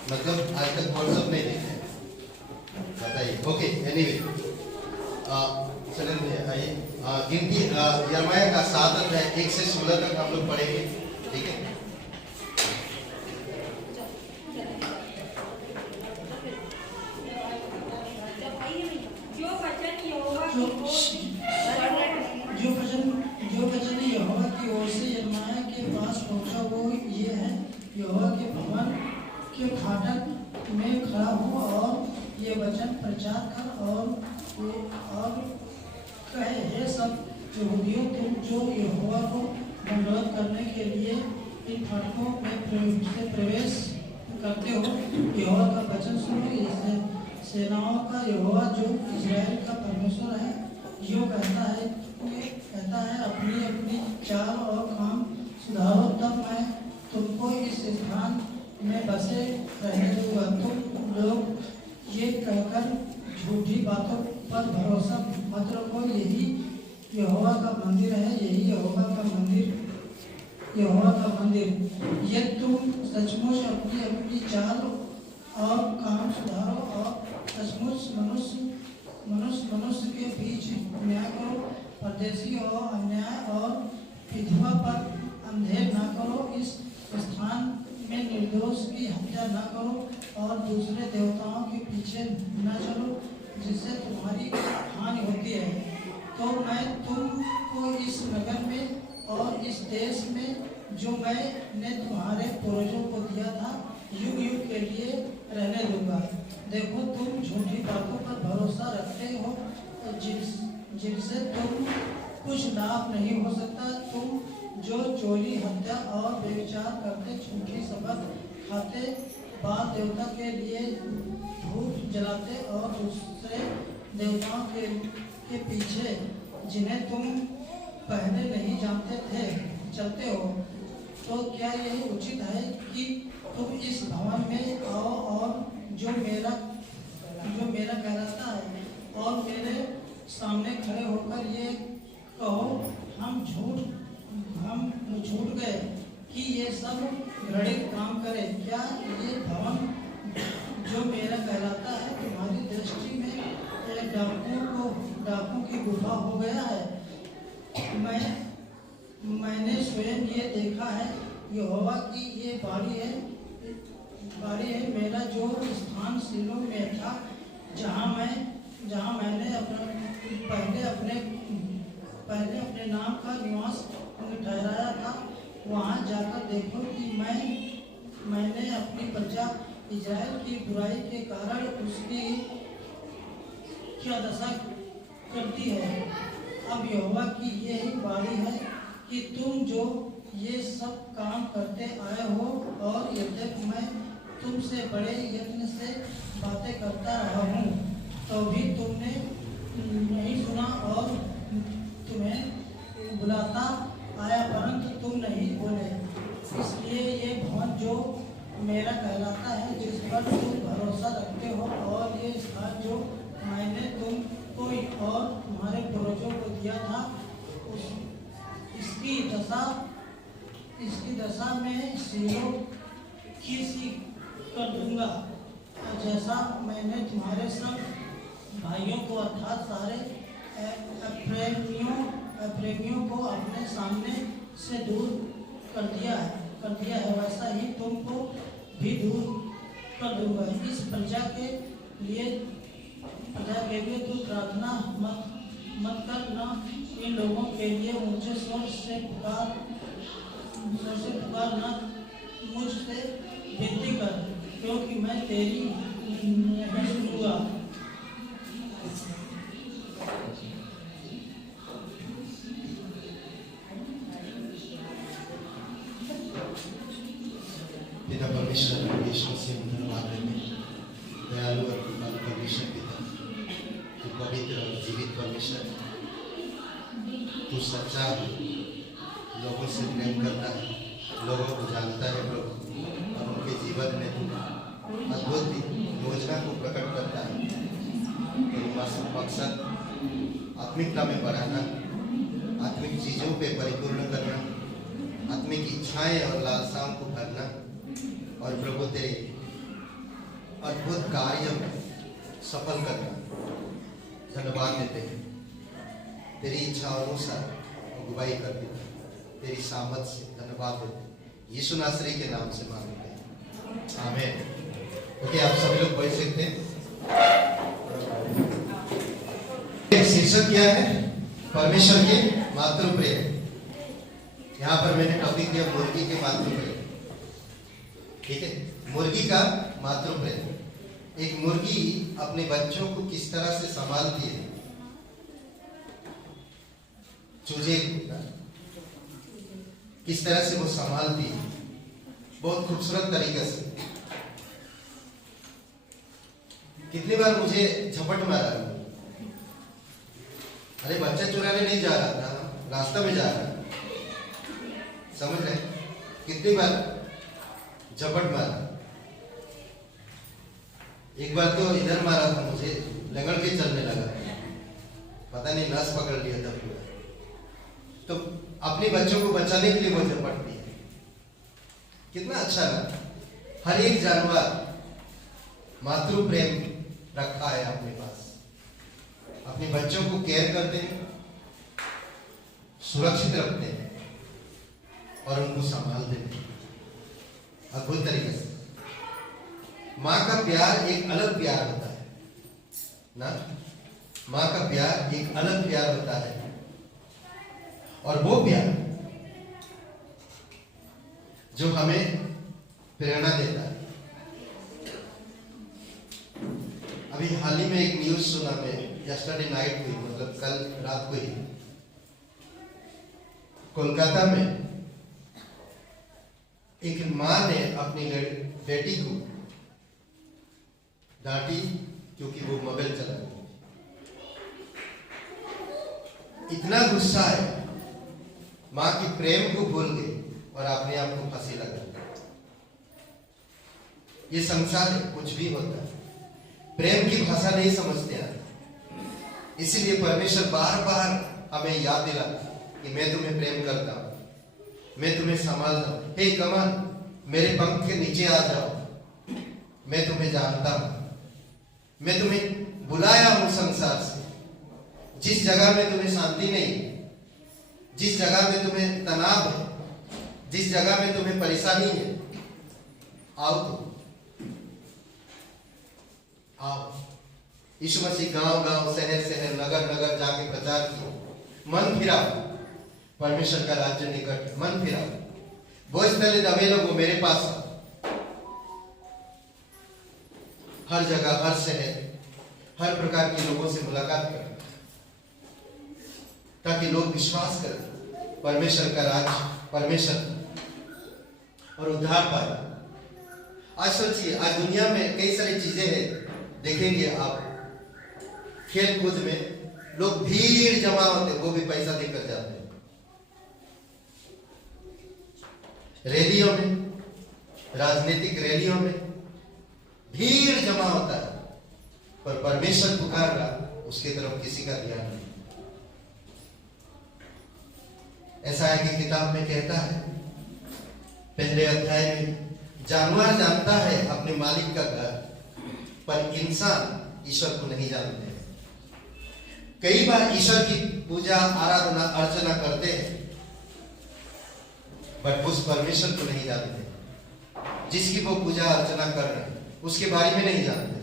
मतलब आज तक व्हाट्सएप नहीं देखे हैं, बताइए। ओके, एनीवे चलिए भैया आइए। गिनती यिर्मयाह का 7 अध्याय 1 से 16 तक हम लोग पढ़ेंगे, ठीक है। जो वचन यहोवा की ओर से यिर्मयाह के पास पहुंचा वो ये है, यहोवा के भवन के फाटक में खड़ा हो और ये वचन प्रचार कर और कहे, हे सब यहूदियों, तुम जो यहोवा को दंडवत करने के लिए इन फाटकों में से प्रवेश करते हो, यहोवा का वचन सुनो। इसे सेनाओं का यहोवा जो इस्राएल का परमेश्वर है यो कहता है अपनी अपनी चाल और काम सुधारो, तब मैं तुमको इस स्थान में बसे रहने दूंगा। तुम लोग ये कहकर झूठी बातों पर भरोसा मत रखो, यही यहोवा का मंदिर है, यही यहोवा का मंदिर। ये तुम सचमुच अपनी अपनी चाल और काम सुधारो और सचमुच मनुष्य के बीच न्याय करो, परदेशी और अन्याय और विधवा पर अंधेर न करो, इस स्थान में निर्दोष की हत्या न करो और दूसरे देवताओं के पीछे न चलो जिससे तुम्हारी हानि होती है। तो मैं तुमको इस नगर में और इस देश में जो मैंने तुम्हारे पूर्वजों को दिया था युग युग के लिए रहने दूंगा। देखो, तुम झूठी बातों पर भरोसा रखते हो जिनसे तुम कुछ लाभ नहीं हो सकता। तुम जो चोरी, हत्या और व्यभिचार करते, झूठी शपथ खाते, बाल देवता के लिए धूप जलाते और दूसरे देवताओं के पीछे जिन्हें तुम पहले नहीं जानते थे चलते हो, तो क्या यह उचित है कि तुम इस भवन में आओ और जो मेरा कहलाता है और मेरे सामने खड़े होकर ये कहो, हम झूठ गए कि ये सब घृणित काम करें। क्या ये भवन जो मेरा कहलाता है तुम्हारी दृष्टि में एक डाकुओं की गुफा हो गया है? मैंने स्वयं ये देखा है, यहोवा की ये बाड़ी है। मेरा जो स्थान शीलो में था, जहाँ मैंने पहले अपने नाम का निवास ठहराया था, वहाँ जाकर देखो कि मैंने अपनी प्रजा इज़राइल की बुराई के कारण उसकी क्या दशा कर दी है। अब यहोवा की यही बाड़ी है कि तुम जो ये सब काम करते आए हो, और यद्यपि मैं तुमसे बड़े यत्न से बातें करता रहा हूँ, तो भी तुमने नहीं सुना, और तुम्हें बुलाता आया परंतु तुम नहीं बोले। इसलिए ये भवन जो मेरा कहलाता है, जिस पर तुम भरोसा रखते हो, और ये स्थान जो मैंने तुमको और तुम्हारे पूर्वजों को दिया था, इसकी दशा में शीलो की सी कर दूंगा, जैसा मैंने तुम्हारे सब भाइयों को अर्थात सारे अप्रेमियों को अपने सामने से दूर कर दिया है, वैसा ही तुमको भी दूर कर दूंगा। इस प्रजा के लिए तू प्रार्थना मत कर, न इन लोगों के लिए ऊंचे स्वर से पुकार न मुझसे विनती कर, क्योंकि मैं तेरी नहीं सुनूंगा। पिता परमेश्वर यीशु से धन्यवाद देते हैं, दयालु और कृपालु परमेश्वर पिता, तू पवित्र और जीवित परमेश्वर, तू सच्चा है, लोगों से प्रेम करता है, लोगों को जानता है प्रभु, और उनके जीवन में तू अद्भुत योजना को प्रकट करता है। तेरी मकसद आत्मिकता में बढ़ाना, आत्मिक चीजों पे परिपूर्ण करना, आत्मिक इच्छाएं और लालसाओं को भरना, और प्रभु तेरे अद्भुत कार्य में सफल करना। धन्यवाद देते हैं, तेरी इच्छा अनुसार अगुवाई कर देना, तेरी सामर्थ से धन्यवाद देते हैं। यीशु नासरी के नाम से मांगते हैं, आमीन। ओके, आप सभी लोग बैठ सकते हैं। शीर्षक क्या है? परमेश्वर के मातृ प्रेम। यहाँ पर मैंने टॉपिक दिया मुर्गी के मातृ प्रेम। ठीक है, मुर्गी का मातृ प्रेम। एक मुर्गी अपने बच्चों को किस तरह से संभालती है, चूजे को किस तरह से वो संभालती है, बहुत खूबसूरत तरीके से। कितनी बार मुझे झपट मारा, अरे बच्चा चुराने नहीं जा रहा था, रास्ता में जा रहा, समझ रहे? कितनी बार झपट मारा। एक बार तो इधर मारा था, मुझे लगड़ के चलने लगा, पता नहीं नस पकड़ लिया था पूरा। तो अपने बच्चों को बचाने के लिए वो झपटती है। कितना अच्छा ना, हर एक जानवर मातृ प्रेम रखा है अपने पास, अपने बच्चों को केयर करते हैं, सुरक्षित रखते हैं और उनको संभालते हैं अद्भुत तरीके से। माँ का प्यार एक अलग प्यार होता है ना, माँ का प्यार एक अलग प्यार होता है, और वो प्यार जो हमें प्रेरणा देता है। अभी हाल ही में एक न्यूज सुना मैं, यस्टरडे नाइट हुई, मतलब कल रात को ही, कोलकाता में एक माँ ने अपनी बेटी को डांटी क्योंकि वो मोबाइल चला रही। इतना गुस्सा है, माँ की प्रेम को भूल गई और अपने आप को फांसी लगा। ये संसार है, कुछ भी होता है, प्रेम की भाषा नहीं समझते हैं। इसीलिए परमेश्वर बार बार हमें याद दिलाता कि मैं तुम्हें प्रेम करता हूं, मैं तुम्हें संभालता हूं। हे कमल, मेरे पंख के नीचे आ जाओ, मैं तुम्हें जानता हूं, मैं तुम्हें बुलाया हूं संसार से। जिस जगह में तुम्हें शांति नहीं, जिस जगह में तुम्हें तनाव है, जिस जगह में तुम्हें परेशानी है, आओ तुम, आओ। यीशु मसीह गांव गांव, शहर शहर, नगर नगर जाके प्रचार किया, मन फिराओ, परमेश्वर का राज्य निकट, मन फिराओ, बोझ तले दबे लोगों मेरे पास आओ। हर जगह, हर शहर, हर प्रकार के लोगों से मुलाकात करें ताकि लोग विश्वास करें परमेश्वर का राज्य, परमेश्वर और उद्धार पाए। आज सोचिए, आज दुनिया में कई सारी चीजें हैं, देखेंगे आप, खेल कूद में लोग भीड़ जमा होते, वो भी पैसा देकर जाते हैं। रैलियों में, राजनीतिक रैलियों में भीड़ जमा होता है, पर परमेश्वर पुकार रहा, उसकी तरफ किसी का ध्यान नहीं। ऐसा है कि किताब में कहता है, पहले अध्याय में, जानवर जानता है अपने मालिक का घर, पर इंसान ईश्वर को नहीं जानते हैं। कई बार ईश्वर की पूजा, आराधना, अर्चना करते हैं, बट उस परमेश्वर को नहीं जानते, जिसकी वो पूजा अर्चना कर रहे हैं उसके बारे में नहीं जानते।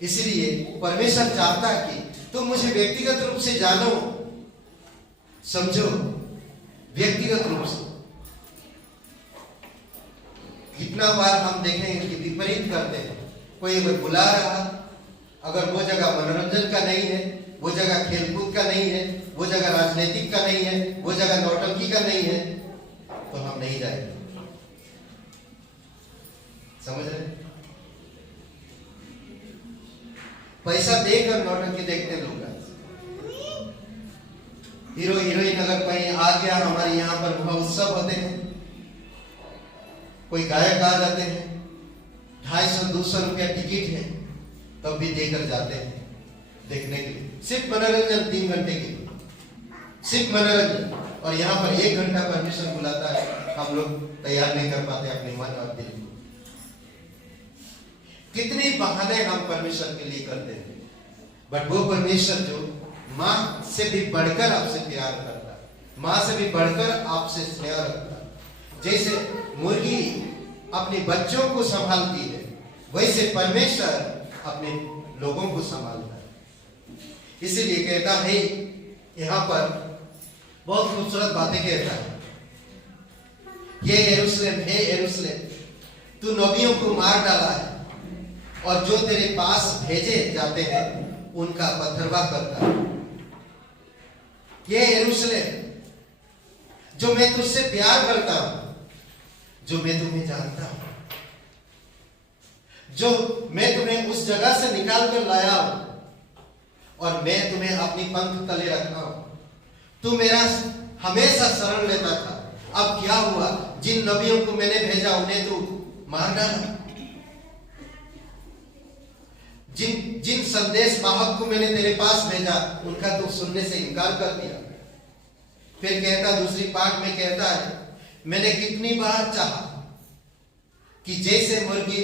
इसलिए परमेश्वर चाहता है कि तुम मुझे व्यक्तिगत रूप से जानो, समझो, व्यक्तिगत रूप से। कितना बार हम देखेंगे कि विपरीत करते हैं, कोई अगर बुला रहा, अगर वो जगह मनोरंजन का नहीं है, वो जगह खेलकूद का नहीं है, वो जगह राजनीतिक का नहीं है, वो जगह नौटंकी का नहीं है, तो हम नहीं जाएंगे। समझ रहे? पैसा देकर नौटंकी देखते लोग। हीरो हीरोइन अगर कहीं आ गया, हमारे यहाँ पर महोत्सव होते हैं, कोई गायक आ जाते हैं, 250-200 रुपया टिकट है, तब भी देकर जाते हैं देखने के लिए। सिर्फ मनोरंजन, 3 घंटे के लिए, सिर्फ मनोरंजन। और यहाँ पर 1 घंटा परमेश्वर बुलाता है हम लोग तैयार नहीं कर पाते अपने मन और दिल को। कितने बहाने हम परमेश्वर के लिए करते हैं, बट वो परमेश्वर जो माँ से भी बढ़कर आपसे प्यार करता, माँ से भी बढ़कर आपसे स्नेह रखता, जैसे मुर्गी अपने बच्चों को संभालती है, वैसे परमेश्वर अपने लोगों को संभालता है। इसीलिए कहता है यहाँ पर बहुत खूबसूरत बातें कहता है, हे यरूशलेम, तू नबियों को मार डाला है और जो तेरे पास भेजे जाते हैं उनका पथरवाह करता है। ये यरूशलेम, जो मैं तुझसे प्यार करता हूं, जो मैं तुम्हें जानता हूं, जो मैं तुम्हें उस जगह से निकाल कर लाया हूं और मैं तुम्हें अपनी पंख तले रखा हूं, तू मेरा हमेशा शरण लेता था। अब क्या हुआ? जिन नबियों को मैंने भेजा उन्हें तू मार डाला, जिन संदेश वाहक को मैंने तेरे पास भेजा उनका तू सुनने से इनकार कर दिया। फिर कहता, दूसरी पाठ में कहता है, मैंने कितनी बार चाहा कि जैसे मुर्गी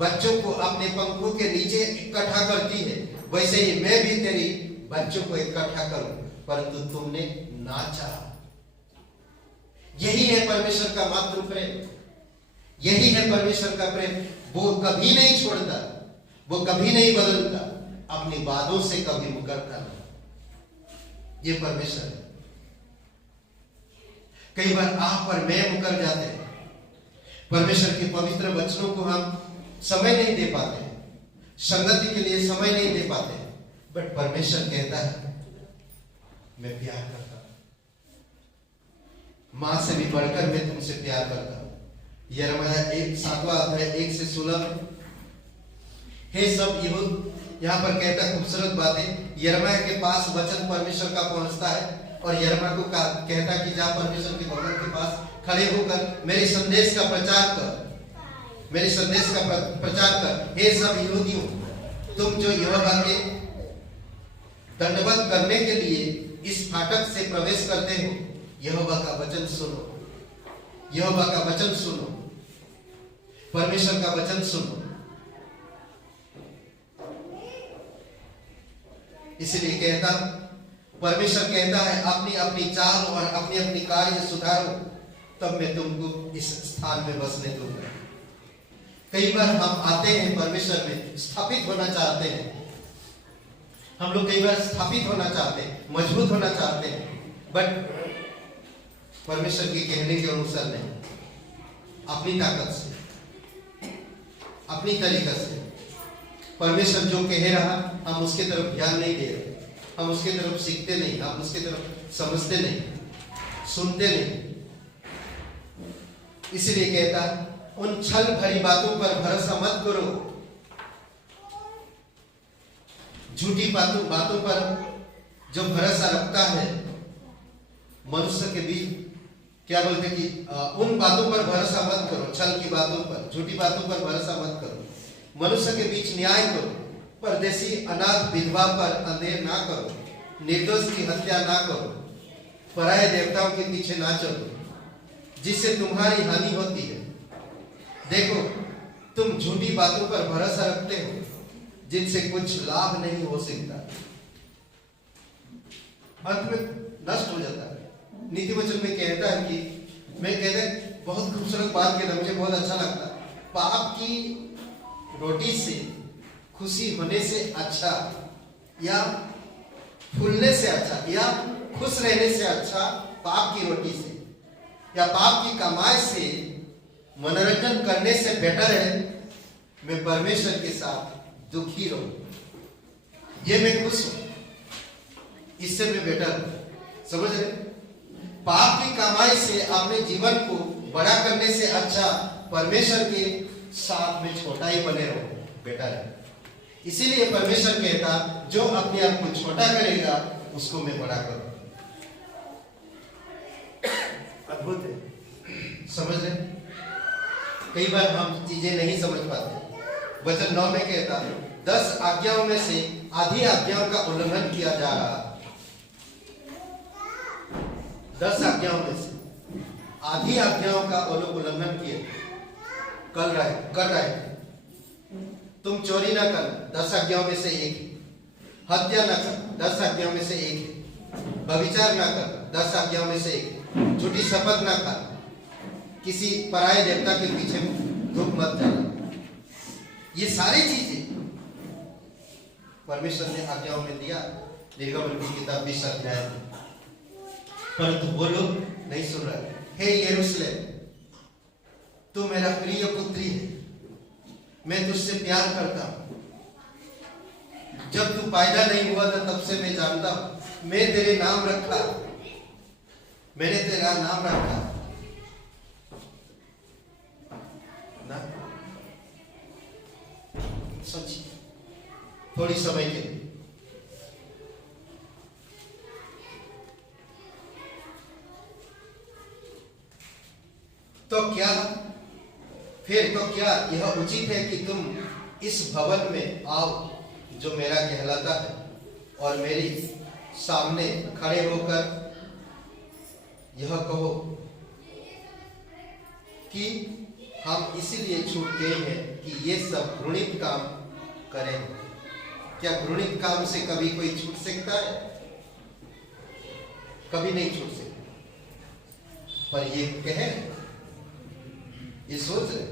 बच्चों को अपने पंखों के नीचे इकट्ठा करती है, वैसे ही मैं भी तेरी बच्चों को इकट्ठा करूं, परंतु तुमने ना चाहा। यही है परमेश्वर का मातृ प्रेम, यही है परमेश्वर का प्रेम। वो कभी नहीं छोड़ता, वो कभी नहीं बदलता, अपनी वादों से कभी मुकरता नहीं। ये परमेश्वर है। कई बार आप और मैं मुकर जाते हैं, परमेश्वर के पवित्र वचनों को हम समय नहीं दे पाते, संगति के लिए समय नहीं दे पाते, बट परमेश्वर कहता है मैं प्यार करता हूं, मां से भी बढ़कर मैं तुमसे प्यार करता हूं। यिर्मयाह 7वां अध्याय 1 से 16 में हे सब यहूद, यहाँ पर कहता खूबसूरत बातें। यिर्मयाह के पास वचन परमेश्वर का पहुंचता है और यिर्मयाह को कहता कि जा परमेश्वर के भवन के पास खड़े होकर मेरे संदेश का प्रचार कर, मेरे संदेश का प्रचार कर। हे सब यहूदियों, तुम जो यहोवा के दंडवत करने के लिए इस फाटक से प्रवेश करते हो, यहोवा का वचन सुनो, यहोवा का वचन सुनो, परमेश्वर का वचन सुनो। इसलिए कहता, परमेश्वर कहता है अपनी अपनी चाल और अपनी अपनी कार्य सुधारो, तब मैं तुमको इस स्थान में बसने दूंगा। कई बार हम आते हैं परमेश्वर में, स्थापित होना चाहते हैं, हम लोग कई बार स्थापित होना चाहते हैं, मजबूत होना चाहते हैं, बट परमेश्वर के कहने के अनुसार नहीं, अपनी ताकत से, अपनी तरीका से। परमेश्वर जो कह रहा हम उसके तरफ ध्यान नहीं दे रहे, हम उसके तरफ सीखते नहीं, हम उसके तरफ समझते नहीं, सुनते नहीं। इसलिए कहता, उन छल भरी बातों पर भरोसा मत करो, झूठी बातों पर जो भरोसा रखता है, मनुष्य के बीच क्या बोलते कि उन बातों पर भरोसा मत करो, छल की बातों पर, झूठी बातों पर भरोसा मत करो। मनुष्य के बीच न्याय करो, परदेशी अनाथ विधवा पर अंधेर ना करो, निर्दोष की हत्या ना करो, पराये देवताओं के पीछे ना चलो, जिससे तुम्हारी हानि होती है। देखो, तुम झूठी बातों पर भरोसा रखते हो, जिनसे कुछ लाभ नहीं हो सकता, अंत में नष्ट हो जाता है। नीति वचन में कहता है कि मैं कहते बहुत खूबसूरत बात कहता, मुझे बहुत अच्छा लगता, पाप की रोटी से खुशी होने से अच्छा, या फूलने से अच्छा, या खुश रहने से अच्छा पाप की रोटी से या पाप की कमाई से मनोरंजन करने से बेटर है मैं परमेश्वर के साथ दुखी रहूं, ये मैं खुश हूं, इससे मैं बेटर हूं। समझ रहे? पाप की कमाई से अपने जीवन को बड़ा करने से अच्छा परमेश्वर के साथ में छोटा ही बने रहो, बेटर है। इसीलिए परमेश्वर कहता, जो अपने आप को छोटा करेगा उसको मैं बड़ा करूं। अद्भुत है, समझ रहे? कई बार हम चीजें नहीं समझ पाते। वचन 9 में कहता, 10 आज्ञाओं में से आधी आज्ञाओं का उल्लंघन किया जा रहा, 10 आज्ञाओं में से आधी आज्ञाओं का वो लोग उल्लंघन किए कर रहे थे। तुम चोरी ना कर, 10 आज्ञाओं में से एक है। हत्या ना कर, 10 आज्ञाओं में से एक है। व्यभिचार ना कर, 10 आज्ञाओं में से एक है। झूठी शपथ ना खा, किसी पराये देवता के पीछे धूप मत जाना। ये सारी चीजें परमेश्वर ने आज्ञाओं में दिया निर्गमन की किताब 20 अध्याय में, परंतु वो लोग नहीं सुन रहे। हे यरूशलेम, तू मेरा प्रिय पुत्री है, मैं तुझसे प्यार करता हूं। जब तू पैदा नहीं हुआ था तब से मैं जानता हूं। मैं तेरे नाम रखा, मैंने तेरा नाम रखा ना। सोचिए थोड़ी समय के लिए, तो क्या यह उचित है कि तुम इस भवन में आओ जो मेरा कहलाता है और मेरी सामने खड़े होकर यह कहो कि हम इसीलिए छूट गए हैं कि ये सब घृणित काम करें। क्या घृणित काम से कभी कोई छूट सकता है? कभी नहीं छूट सकता। पर ये कहे, ये सोच रहे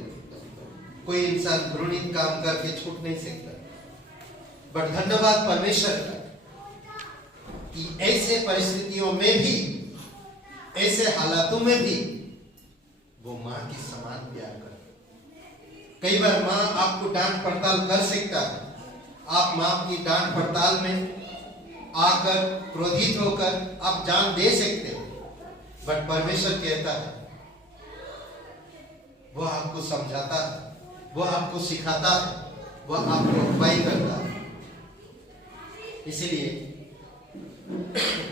कोई इंसान घृणित काम करके छूट नहीं सकता। बट धन्यवाद परमेश्वर का कि ऐसे परिस्थितियों में भी, ऐसे हालातों में भी वो मां के समान प्यार करते। कई बार मां आपको डांट पड़ताल कर सकता है, आप मां की डांट पड़ताल में आकर क्रोधित होकर आप जान दे सकते हो। बट परमेश्वर कहता है वो आपको समझाता है, वो आपको सिखाता है, वो आपको अगुवाई करता है। इसीलिए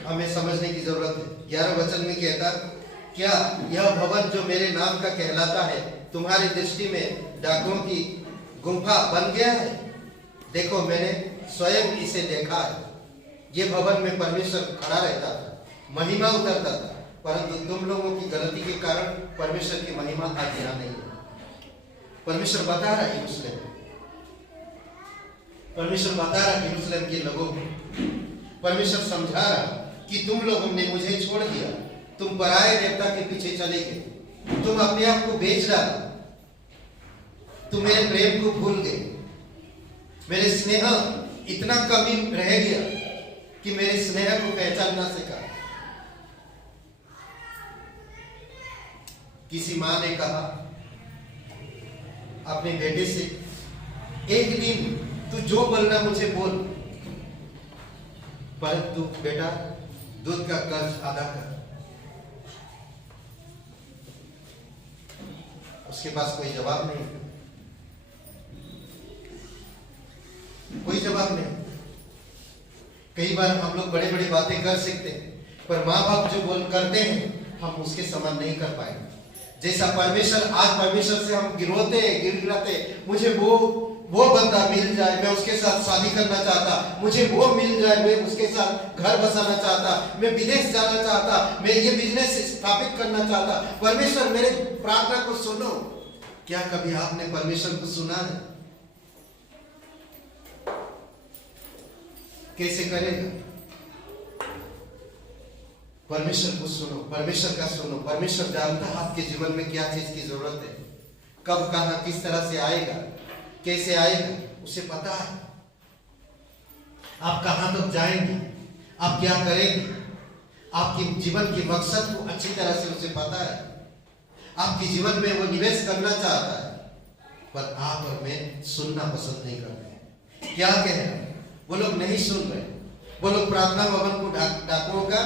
हमें समझने की जरूरत है। 11 वचन में कहता, क्या यह भवन जो मेरे नाम का कहलाता है तुम्हारी दृष्टि में डाकुओं की गुफा बन गया है? देखो मैंने स्वयं इसे देखा है। ये भवन में परमेश्वर खड़ा रहता था, महिमा उतरता था, परंतु तुम लोगों की गलती के कारण परमेश्वर की महिमा आज यहाँ नहीं है। परमेश्वर बता रहा है यरूशलेम, परमेश्वर बता रहा है यरूशलेम के लोगों को, परमेश्वर समझा रहा कि तुम लोगों ने मुझे छोड़ दिया, तुम पराये देवता के पीछे चले गए, तुम अपने आप को बेच डाला, तुम मेरे प्रेम को भूल गए, मेरे स्नेह इतना कमी रह गया कि मेरे स्नेह को पहचान ना सका। किसी मां ने कहा अपने बेटे से, एक दिन तू जो बोलना मुझे बोल, परंतु बेटा दूध का कर्ज अदा कर। उसके पास कोई जवाब नहीं, कोई जवाब नहीं। कई बार हम लोग बड़े बड़ी बातें कर सकते हैं, पर माँ बाप जो बोल करते हैं हम उसके समान नहीं कर पाएंगे। जैसा परमेश्वर, आज परमेश्वर से हम गिड़गिड़ाते, मुझे वो बंदा मिल जाए, मैं उसके साथ शादी करना चाहता, मुझे वो मिल जाए, मैं उसके साथ घर बसाना चाहता, मैं विदेश जाना चाहता, मैं ये बिजनेस स्थापित करना चाहता। परमेश्वर मेरे प्रार्थना को सुनो। क्या कभी आपने परमेश्वर को सुना है? कैसे करेगा? परमेश्वर को सुनो, परमेश्वर का सुनो। परमेश्वर जानता है आपके जीवन में क्या चीज की जरूरत है, कब कहां किस तरह से आएगा, कैसे आएगा, उसे पता है। आप कहां तक जाएंगे, आप क्या करेंगे, आपके जीवन के मकसद को अच्छी तरह से उसे पता है। आपके जीवन में वो निवेश करना चाहता है, पर आप और मैं सुनना पसंद नहीं करते। क्या कह रहे हैं? वो लोग नहीं सुन रहे। वो लोग प्रार्थना भवन को डाकुओं का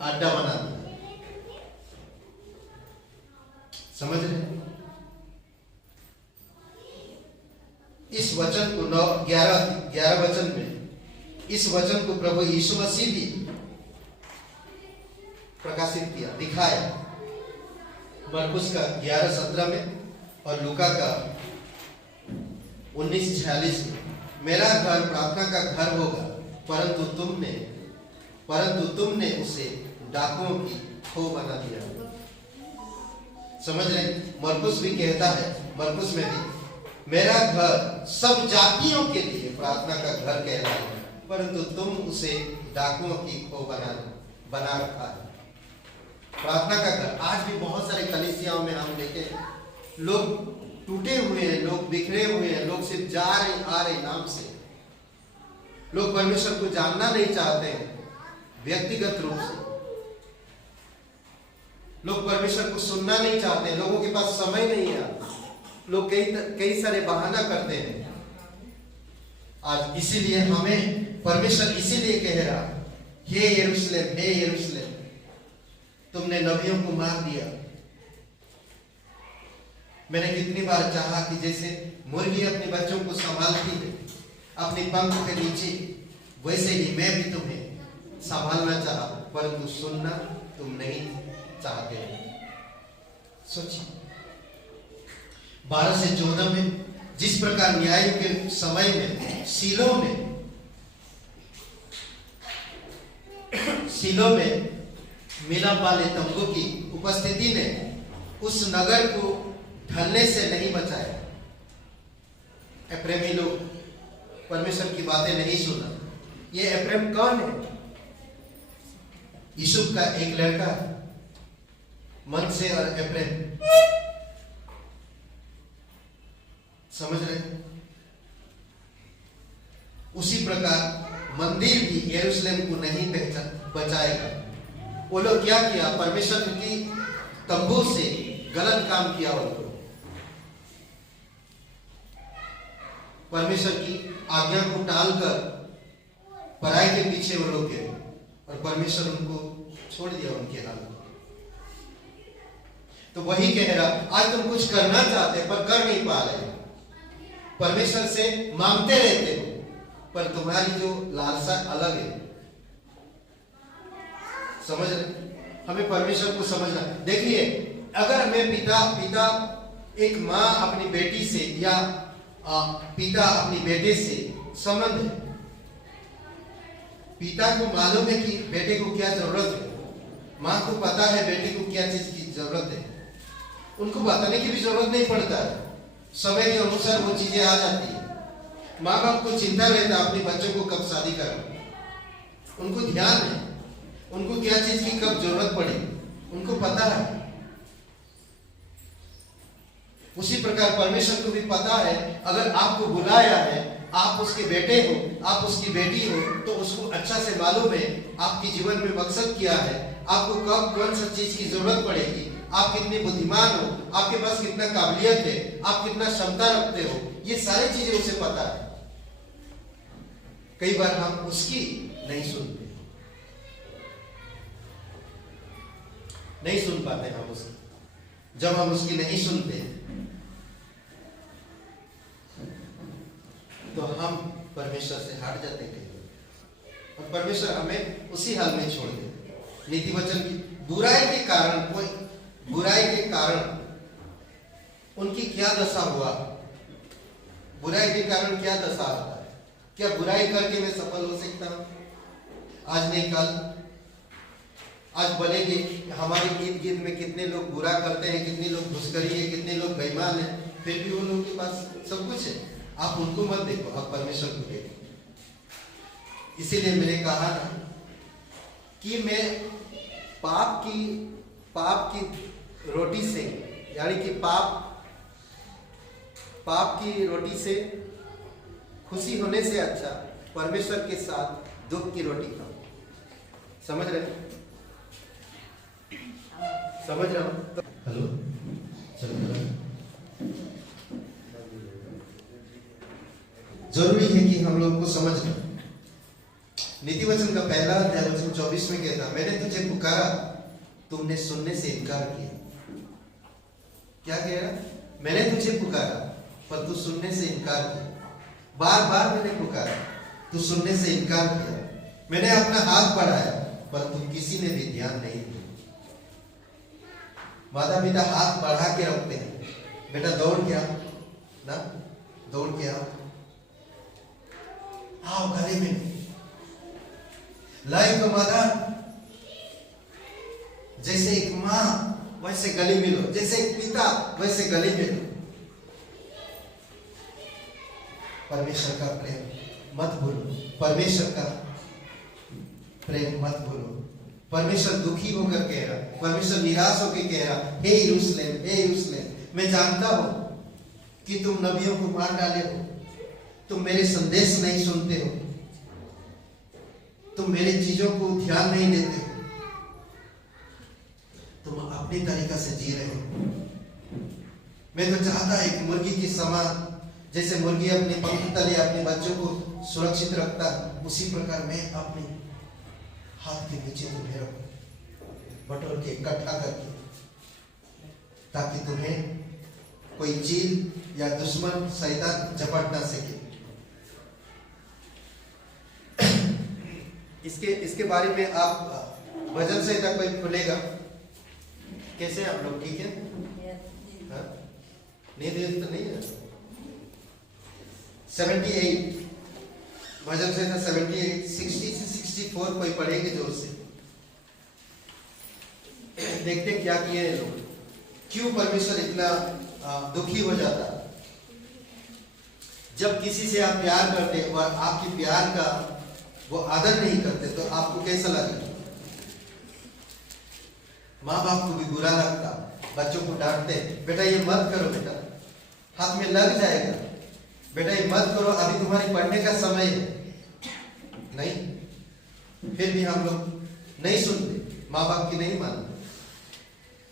अड्डा बना दिया। समझ रहे? इस वचन को 11 वचन में इस वचन को प्रभु यीशु मसीह भी प्रकाशित किया, दिखाया। मरकुस का 11:17 में और लूका का 19:46 में, मेरा घर प्रार्थना का घर होगा, परंतु तुमने उसे डाकुओं की खो बना दिया। समझ रहे? मरकुस भी कहता है, मरकुस में भी, मेरा घर सब जातियों के लिए प्रार्थना का घर कहलाता है, परंतु तुम उसे डाकुओं की खो बना रखा है। प्रार्थना का घर आज भी बहुत सारे कलीसियाओं में हम देखे लोग टूटे हुए हैं, लोग बिखरे हुए हैं, लोग सिर्फ जा रहे आ रहे नाम से। लोग परमेश्वर को जानना नहीं चाहते हैं व्यक्तिगत रूप से। लोग परमेश्वर को सुनना नहीं चाहते, लोगों के पास समय नहीं है। लोग कई सारे बहाना करते हैं। आज इसीलिए हमें परमेश्वर इसीलिए कह रहा, हे यरूशलेम, हे यरूशलेम, तुमने नबियों को मार दिया। मैंने कितनी बार चाहा कि जैसे मुर्गी अपने बच्चों को संभालती है अपनी पंख के नीचे, वैसे ही मैं भी तुम्हें संभालना चाहा, परंतु सुनना तुम नहीं चाहते हो। सोचिए 12 से 14 में जिस प्रकार न्याय के समय में सीलो में मिलाप वाले तंबू की उपस्थिति ने उस नगर को ढलने से नहीं बचाया। एफ्रेमी लोग परमेश्वर की बातें नहीं सुना। ये एफ्रेम कौन है? यूसुफ का एक लड़का, मनसे और एफ्रेम। समझ रहे? उसी प्रकार मंदिर भी यरूशलेम को नहीं बचाएगा। वो लोग क्या किया? परमेश्वर की तंबू से गलत काम किया। उनको परमेश्वर की आज्ञा को टालकर पराई के पीछे वो लोग गए और परमेश्वर उनको छोड़ दिया उनके हाल। तो वही कह रहा, आज तुम कुछ करना चाहते पर कर नहीं पा रहे। परमेश्वर से मांगते रहते हो पर तुम्हारी जो लालसा अलग है। समझ रहे? हमें परमेश्वर को समझना। देखिए, अगर मैं पिता एक माँ अपनी बेटी से या पिता अपनी बेटे से संबंध है, पिता को मालूम है कि बेटे को क्या जरूरत है, माँ को पता है बेटे को क्या चीज की जरूरत है, उनको बताने की भी जरूरत नहीं पड़ता है। समय के अनुसार वो चीजें आ जाती है। माँ बाप को चिंता रहता है अपने बच्चों को कब शादी करना। उनको ध्यान है, उनको क्या चीज की कब जरूरत पड़े, उनको पता है। उसी प्रकार परमेश्वर को भी पता है, अगर आपको बुलाया है, आप उसके बेटे हो, आप उसकी बेटी हो, तो उसको अच्छा से मालूम है आपके जीवन में मकसद क्या है, आपको कब कौन सा चीज की जरूरत पड़ेगी, आप कितने बुद्धिमान हो, आपके पास कितना काबिलियत है, आप कितना क्षमता रखते हो, ये सारी चीजें उसे पता है। कई बार हम उसकी नहीं सुनते, नहीं सुन पाते हम उसकी। जब हम उसकी नहीं सुनते तो हम परमेश्वर से हट जाते हैं और परमेश्वर हमें उसी हाल में छोड़ देते। नीति वचन की बुराई के कारण उनकी क्या दशा हुआ? बुराई के कारण क्या दशा होता है? क्या बुराई करके मैं सफल हो सकता हूं? आज नहीं कल। आज बोलेंगे हमारे इर्द गिर्द में कितने लोग बुरा करते हैं, कितने लोग घुसखोरी है, कितने लोग बेईमान है, फिर भी उन लोगों के पास सब कुछ है। आप उनको मत देखो, आप परमेश्वर को देखो। इसीलिए मैंने कहा ना कि मैं पाप की रोटी से, यानी कि पाप की रोटी से खुशी होने से अच्छा परमेश्वर के साथ दुख की रोटी खाओ। समझ रहे? समझ रहे हो? हेलो, चलो। जरूरी है कि हम लोग को समझना। नीति वचन का पहला अध्याय वचन 24 में कहता, मैंने तुझे पुकारा, तुमने सुनने से इनकार किया। क्या कह रहा? मैंने तुझे पुकारा पर तू सुनने से इनकार किया। बार बार मैंने पुकारा, तू सुनने से इनकार किया। मैंने अपना हाथ बढ़ाया पर तू किसी ने भी ध्यान नहीं दिया। माता पिता हाथ बढ़ा के रखते हैं, बेटा दौड़ के आओ ना, दौड़ के आओ गले में लाइव का माता, जैसे एक माँ वैसे गले मिलो, जैसे एक पिता वैसे गले मिलो। परमेश्वर का प्रेम मत भूलो, परमेश्वर का प्रेम मत भूलो। परमेश्वर दुखी होकर कह रहा, परमेश्वर निराश होकर कह रहा, हे यरूशलेम, हे यरूशलेम, मैं जानता हूं कि तुम नबियों को मार डाले हो, तुम मेरे संदेश नहीं सुनते हो, तुम मेरे चीजों को ध्यान नहीं देते हो, तुम अपनी तरीका से जी रहे हो। मैं तो चाहता है कि मुर्गी की समान, जैसे मुर्गी अपने पंख तले अपने बच्चों को सुरक्षित रखता है, उसी प्रकार मैं अपने हाथ के नीचे तुम्हें रखूं, बटोर के इकट्ठा करके, ताकि तुम्हें कोई चील या दुश्मन शैतान झपट ना सके। इसके बारे में आप भजन संहिता कोई खुलेगा? कैसे आप लोग ठीक है? हाँ? नींद तो नहीं है? 78 भजन संहिता 78 60 से 64 कोई पढ़ेंगे जोर से। देखते क्या किए हैं लोग, क्यों परमेश्वर इतना दुखी हो जाता। जब किसी से आप प्यार करते और आपके प्यार का वो आदर नहीं करते तो आपको कैसा लगेगा? माँ बाप को भी बुरा लगता, बच्चों को डांटते, बेटा ये मत करो, बेटा हाथ में लग जाएगा, बेटा ये मत करो, अभी तुम्हारे पढ़ने का समय है। नहीं, फिर भी हम लोग नहीं सुनते, माँ बाप की नहीं मानते,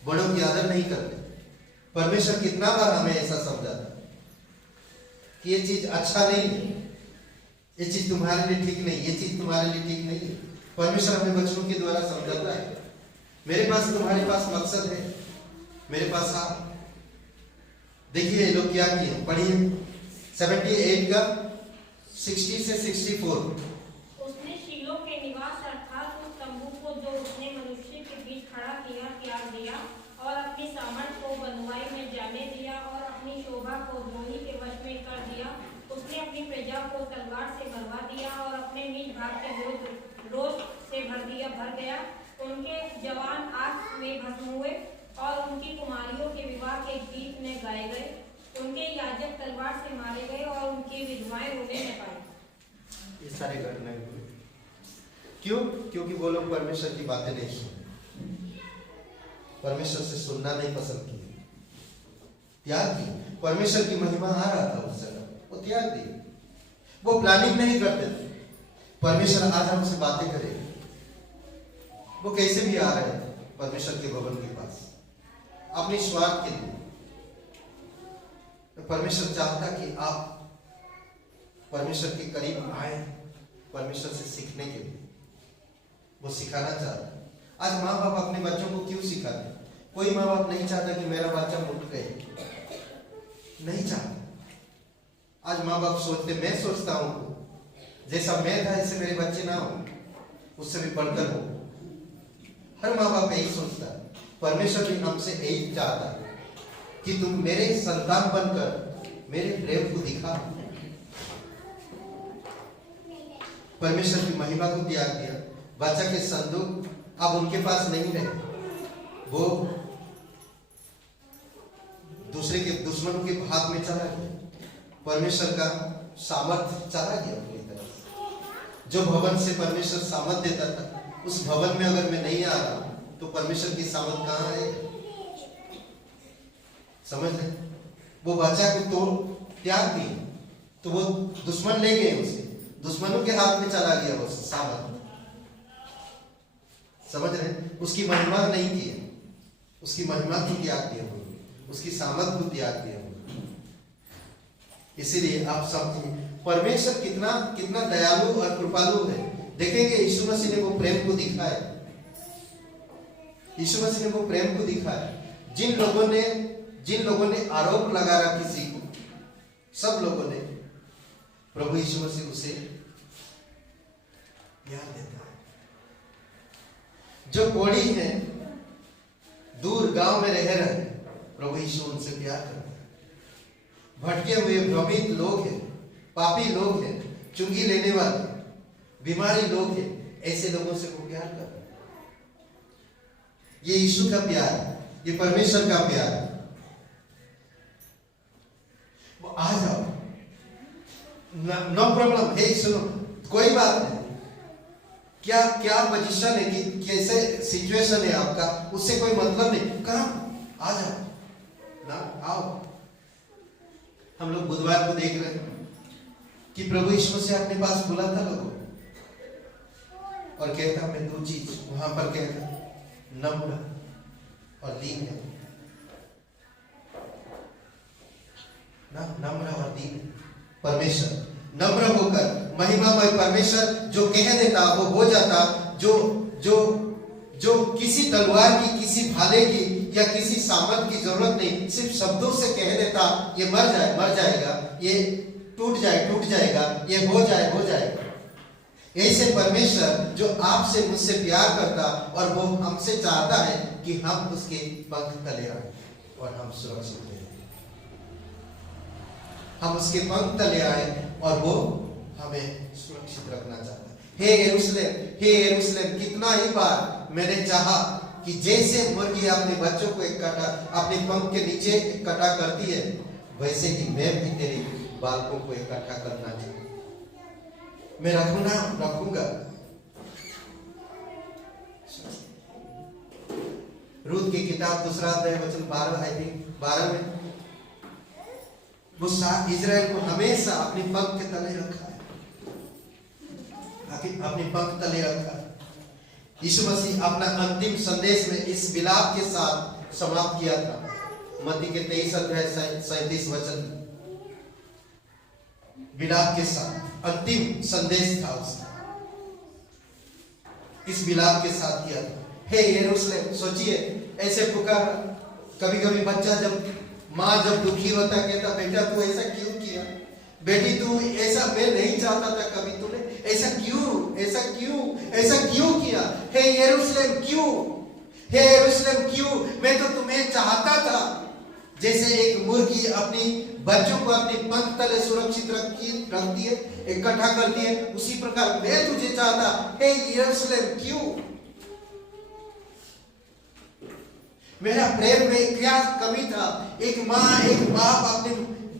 बड़ों की आदर नहीं करते। परमेश्वर कितना बार हमें ऐसा समझाता कि ये चीज अच्छा नहीं है, ये चीज तुम्हारे लिए ठीक नहीं, ये चीज तुम्हारे लिए ठीक नहीं है। परमेश्वर हमें बच्चों के द्वारा समझाता है, मेरे पास तुम्हारे पास मकसद है, मेरे पास आप। देखिए ये लोग क्या किए, पढ़िए 78 का 60 से 64। उसने शीलो के निवास अर्थात उस तंबू को जो उसने मनुष्य के बीच खड़ा किया त्याग दिया और अपनी सामर्थ को बंधुआई में जाने दिया और अपनी शोभा को द्रोही के वश में कर दिया। उसने अपनी प्रजा को तलवार से भरवा दिया और अपने निज भाग के विरुद्ध रोष से भर गया। उनके जवान आग में भस्म हुए और उनकी कुमारियों के विवाह के गीत में गाए गए। उनके याजक तलवार से मारे गए और उनकी विधवाएं रोने में पाई। ये सारे घटनाएं हुई क्यों? क्योंकि वो लोग परमेश्वर की बातें नहीं सुने, परमेश्वर से सुनना नहीं पसंद किए, त्याग किए। परमेश्वर की महिमा आ रहा था उस जगह, वो त्याग दिए, वो प्लानिंग नहीं करते थे। परमेश्वर आज हमसे बातें करे, वो कैसे भी आ रहे थे परमेश्वर के भवन के पास अपने स्वार्थ के लिए। परमेश्वर चाहता कि आप परमेश्वर के करीब आए, परमेश्वर से सीखने के लिए वो सिखाना चाहता। आज माँ बाप अपने बच्चों को क्यों सिखाते? कोई माँ बाप नहीं चाहता कि मेरा बच्चा मुट गए, नहीं चाहता। आज माँ बाप सोचते, मैं सोचता हूं जैसा मैं था ऐसे मेरे बच्चे ना हो, उससे भी बढ़कर हो। हर माँ बाप यही सोचता है। परमेश्वर भी हमसे यही चाहता है कि तुम मेरे संतान बनकर मेरे प्रेम को दिखा। परमेश्वर की महिमा को त्याग दिया, बच्चा के संदूक अब उनके पास नहीं रहे, वो दूसरे के दुश्मनों के हाथ में चला गया। परमेश्वर का सामर्थ चला गया उनकी तरफ। जो भवन से परमेश्वर सामर्थ देता था, उस भवन में अगर मैं नहीं आ रहा तो परमेश्वर की सामर्थ कहाँ आएगी? समझ रहे? वो बच्चा को तोड़ त्याग दिए तो वो दुश्मन ले गए, उसे दुश्मनों के हाथ में चला गया वो सामर्थ। समझ रहे? उसकी महिमा नहीं की, उसकी महिमा को त्याग दिया, उसकी सामर्थ को त्याग दिया। इसीलिए आप समझिए परमेश्वर कितना कितना दयालु और कृपालु है। देखेंगे यीशु मसीह ने वो प्रेम को दिखाया, यीशु मसीह ने वो प्रेम को दिखाया। जिन लोगों ने आरोप लगा रहा किसी को, सब लोगों ने, प्रभु यीशु मसीह उसे प्यार देता है। जो कोढ़ी है, दूर गांव में रह रहे, प्रभु यीशु उनसे प्यार करता है। भटके हुए भ्रमित लोग हैं, पापी लोग हैं, चुंगी लेने वाले, बीमारी लोग हैं, ऐसे लोगों से वो प्यार कर रहा है। ये यीशु का प्यार है, ये परमेश्वर का प्यार है। वो आ जाओ, नो प्रॉब्लम। हे सुनो, कोई बात नहीं, क्या क्या पोजीशन है कि कैसे सिचुएशन है आपका, उससे कोई मतलब नहीं। कहाँ आ जाओ ना, आओ। हम लोग बुधवार को देख रहे हैं कि प्रभु यीशु से अपने पास बुलाता लोगों और कहता मैं दो चीज वहां पर कहता, नम्र और दीन है ना, नम्र और दीन। परमेश्वर नम्र होकर महिमामय परमेश्वर जो कह देता वो हो जाता। जो जो जो किसी तलवार की, किसी भाले की या किसी सामर्थ की जरूरत नहीं, सिर्फ शब्दों से कह देता ये मर जाएगा, ये टूट जाएगा, ये हो जाएगा। ऐसे परमेश्वर जो आपसे मुझसे प्यार करता और वो हमसे चाहता है कि हम उसके पंख तले आए और हम सुरक्षित रहे। हम उसके पंख तले आए और वो हमें सुरक्षित रखना चाहता है। हे यरूशलेम, कितना ही बार मैंने चाहा कि जैसे मुर्गी अपने बच्चों को इकट्ठा अपने पंख के नीचे इकट्ठा करती है, वैसे ही मैं भी तेरे बालकों को इकट्ठा करना चाहता हूं। मैं रखूंगा। रूत की किताब 2 अध्याय वचन 12 में वो इजराइल को हमेशा अपनी पंख के तले रखा है, अपनी पंख तले रखा है। यीशु मसीह अपना अंतिम संदेश में इस विलाप के साथ समाप्त किया था। मत्ती के 23 अध्याय 37 वचन, विलाप के साथ अंतिम संदेश था उसका, इस विलाप के साथ किया था। हे यरूशलेम, सोचिए ऐसे पुकार, कभी कभी बच्चा जब माँ जब दुखी होता कहता बेटा तू ऐसा क्यों किया, बेटी तू ऐसा मैं नहीं चाहता था, कभी तूने ऐसा क्यों किया। हे यरूशलेम क्यों, मैं तो तुम्हें चाहता था। जैसे एक मुर्गी अपनी बच्चों को अपने पंख तले सुरक्षित रखती है, इकट्ठा करती है, उसी प्रकार मैं तुझे चाहता। हे यरूशलेम क्यों। मेरा प्रेम में क्या कमी था। एक माँ एक बाप अपने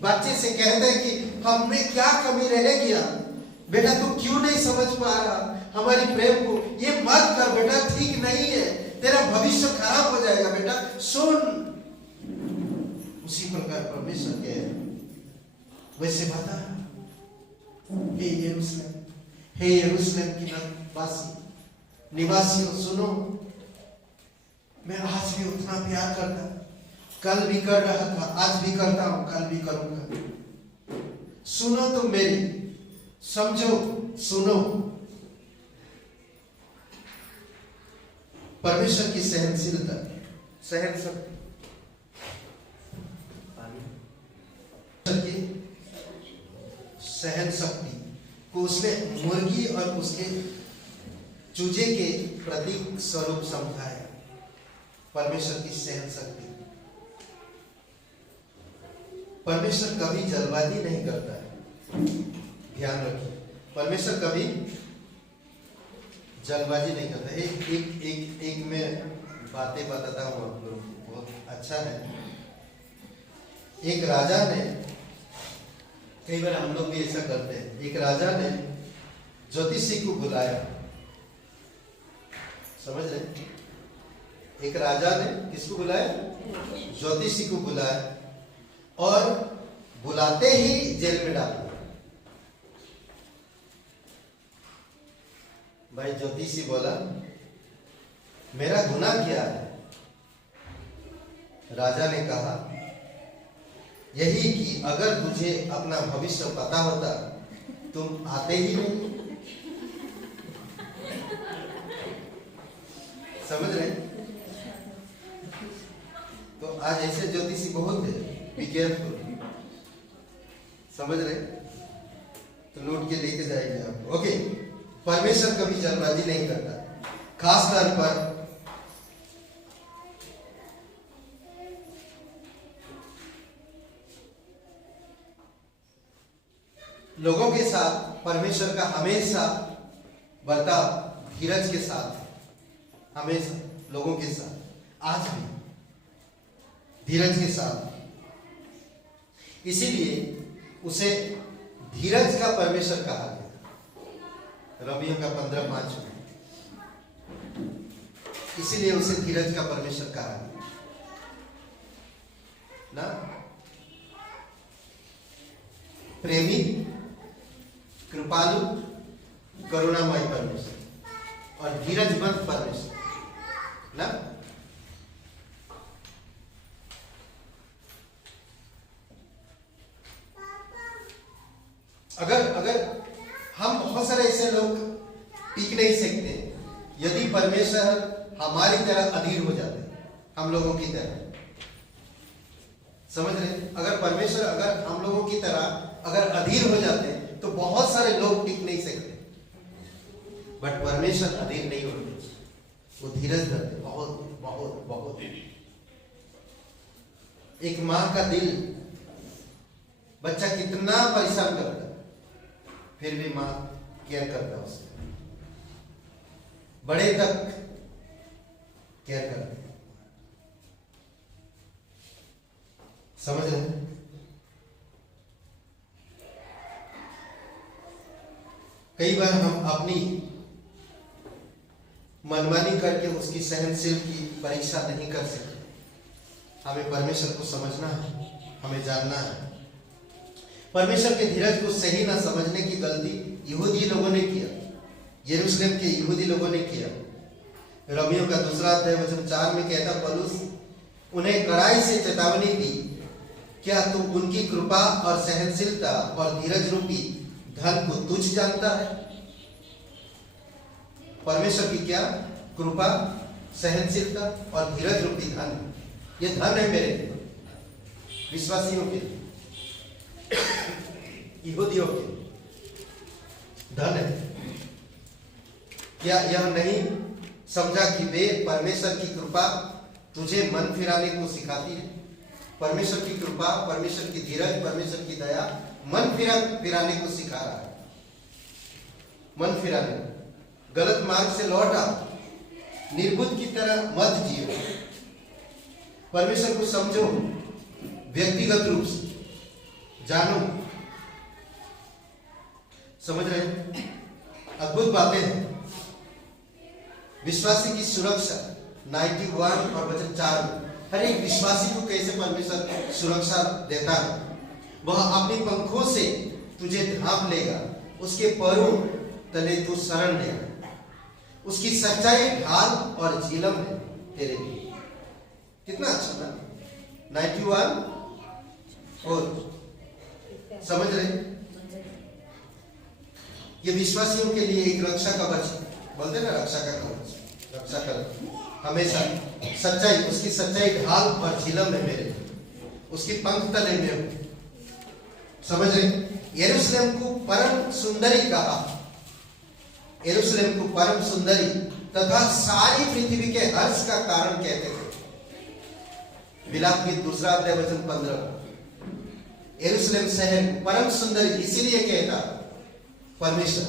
बच्चे से कहते हैं कि हम में क्या कमी रह गया, बेटा तू क्यों नहीं समझ पा रहा हमारी प्रेम को, ये मत कर बेटा, ठीक नहीं है, तेरा भविष्य खराब हो जाएगा बेटा, सुन। उसी प्रकार परमेश्वर के वैसे बता। हे यरूशलेम की निवासियों सुनो, मैं आज भी उतना प्यार करता, कल भी कर रहा था, आज भी करता हूं, कल भी करूंगा। सुनो तुम मेरी, समझो, सुनो। परमेश्वर की सहनशीलता, सहन शक्ति को उसने मुर्गी और उसके चूजे के प्रतीक स्वरूप समझाया। परमेश्वर की सहन शक्ति। परमेश्वर कभी जल्दबाजी नहीं करता है, ध्यान रखिए, परमेश्वर कभी जल्दबाजी नहीं करता। एक मैं बातें बताता हूँ आप लोगों को, बहुत अच्छा है। एक राजा ने, कई बार हम लोग भी ऐसा करते हैं, एक राजा ने ज्योतिषी को बुलाया, समझ रहे? एक राजा ने किसको बुलाया? ज्योतिषी को बुलाया और बुलाते ही जेल में डाल दिया। भाई ज्योतिषी बोला मेरा गुनाह क्या है? राजा ने कहा यही कि अगर तुझे अपना भविष्य पता होता तुम आते ही नहीं। समझ रहे? तो आज ऐसे ज्योतिषी बहुत है, बी केयरफुल। समझ रहे? तो लूट के लेके जाएंगे आपको। ओके, परमेश्वर कभी जल्दबाजी नहीं करता, खास तौर पर लोगों के साथ। परमेश्वर का हमेशा बर्ताव धीरज के साथ, हमेशा लोगों के साथ। धीरज के साथ। इसीलिए उसे धीरज का परमेश्वर कहा गया, रोमियो का 15:5 में। इसीलिए उसे धीरज का परमेश्वर कहा गया ना। प्रेमी, कृपालु, करुणामय परमेश्वर और धीरजमंद परमेश्वर ना। अगर हम बहुत सारे ऐसे लोग टिक नहीं सकते यदि परमेश्वर हमारी तरह अधीर हो जाते, हम लोगों की तरह, समझ रहे? अगर परमेश्वर अगर हम लोगों की तरह अगर अधीर हो जाते तो बहुत सारे लोग टिक नहीं सकते। बट परमेश्वर अधीर नहीं होते, वो धीरज धरते, बहुत बहुत बहुत। एक माँ का दिल, बच्चा कितना परेशान करता फिर भी माँ केयर करता उसको, बड़े तक केयर करते। समझ रहे? कई बार हम अपनी मनमानी करके उसकी सहनशील की परीक्षा नहीं कर सकते। हमें परमेश्वर को समझना है, हमें जानना है। परमेश्वर के धीरज को सही ना समझने की गलती यहूदी लोगों ने किया, यरूशलेम के यहूदी लोगों ने किया। रोमियो का 2:4 में कहता पौलुस उन्हें कड़ाई से चेतावनी दी, क्या तू उनकी कृपा और सहनशीलता और धीरज रूपी धन को तुच्छ जानता है? परमेश्वर की क्या कृपा, सहनशीलता और धीरज रूपी धन, ये धन है मेरे विश्वासियों के, यहूदियों के धन है। क्या यह नहीं समझा कि वे परमेश्वर की कृपा तुझे मन फिराने को सिखाती है? परमेश्वर की कृपा, परमेश्वर की धीरज, परमेश्वर की दया मन फिराने को सिखा रहा है। मन फिराने, गलत मार्ग से लौट आओ, निर्बुद्ध की तरह मत जियो, परमेश्वर को समझो, व्यक्तिगत रूप से जानो। समझ रहे? अद्भुत बातें हैं। विश्वासी की सुरक्षा 91 और वचन 4 में हर एक विश्वासी को कैसे परमेश्वर सुरक्षा देता है। वह अपनी पंखों से तुझे ढांप लेगा, उसके पैरों तले तू शरण लेगा, उसकी सच्चाई ढाल और झिलम है तेरे लिए। कितना अच्छा ना 91 और समझ रहे? ये विश्वासियों के लिए एक रक्षा कवच, बोलते ना रक्षा का कवच, रक्षा कर हमेशा सच्चाई, उसकी सच्चाई ढाल और झिलम है मेरे, उसकी पंख तले में हूं। समझ रहे? यरूशलेम को परम सुंदरी कहा, यरूशलेम को परम सुंदरी तथा सारी पृथ्वी के हर्ष का कारण कहते थे। विलाप गीत 2:15 यरूशलेम शहर परम सुंदरी इसीलिए कहता परमेश्वर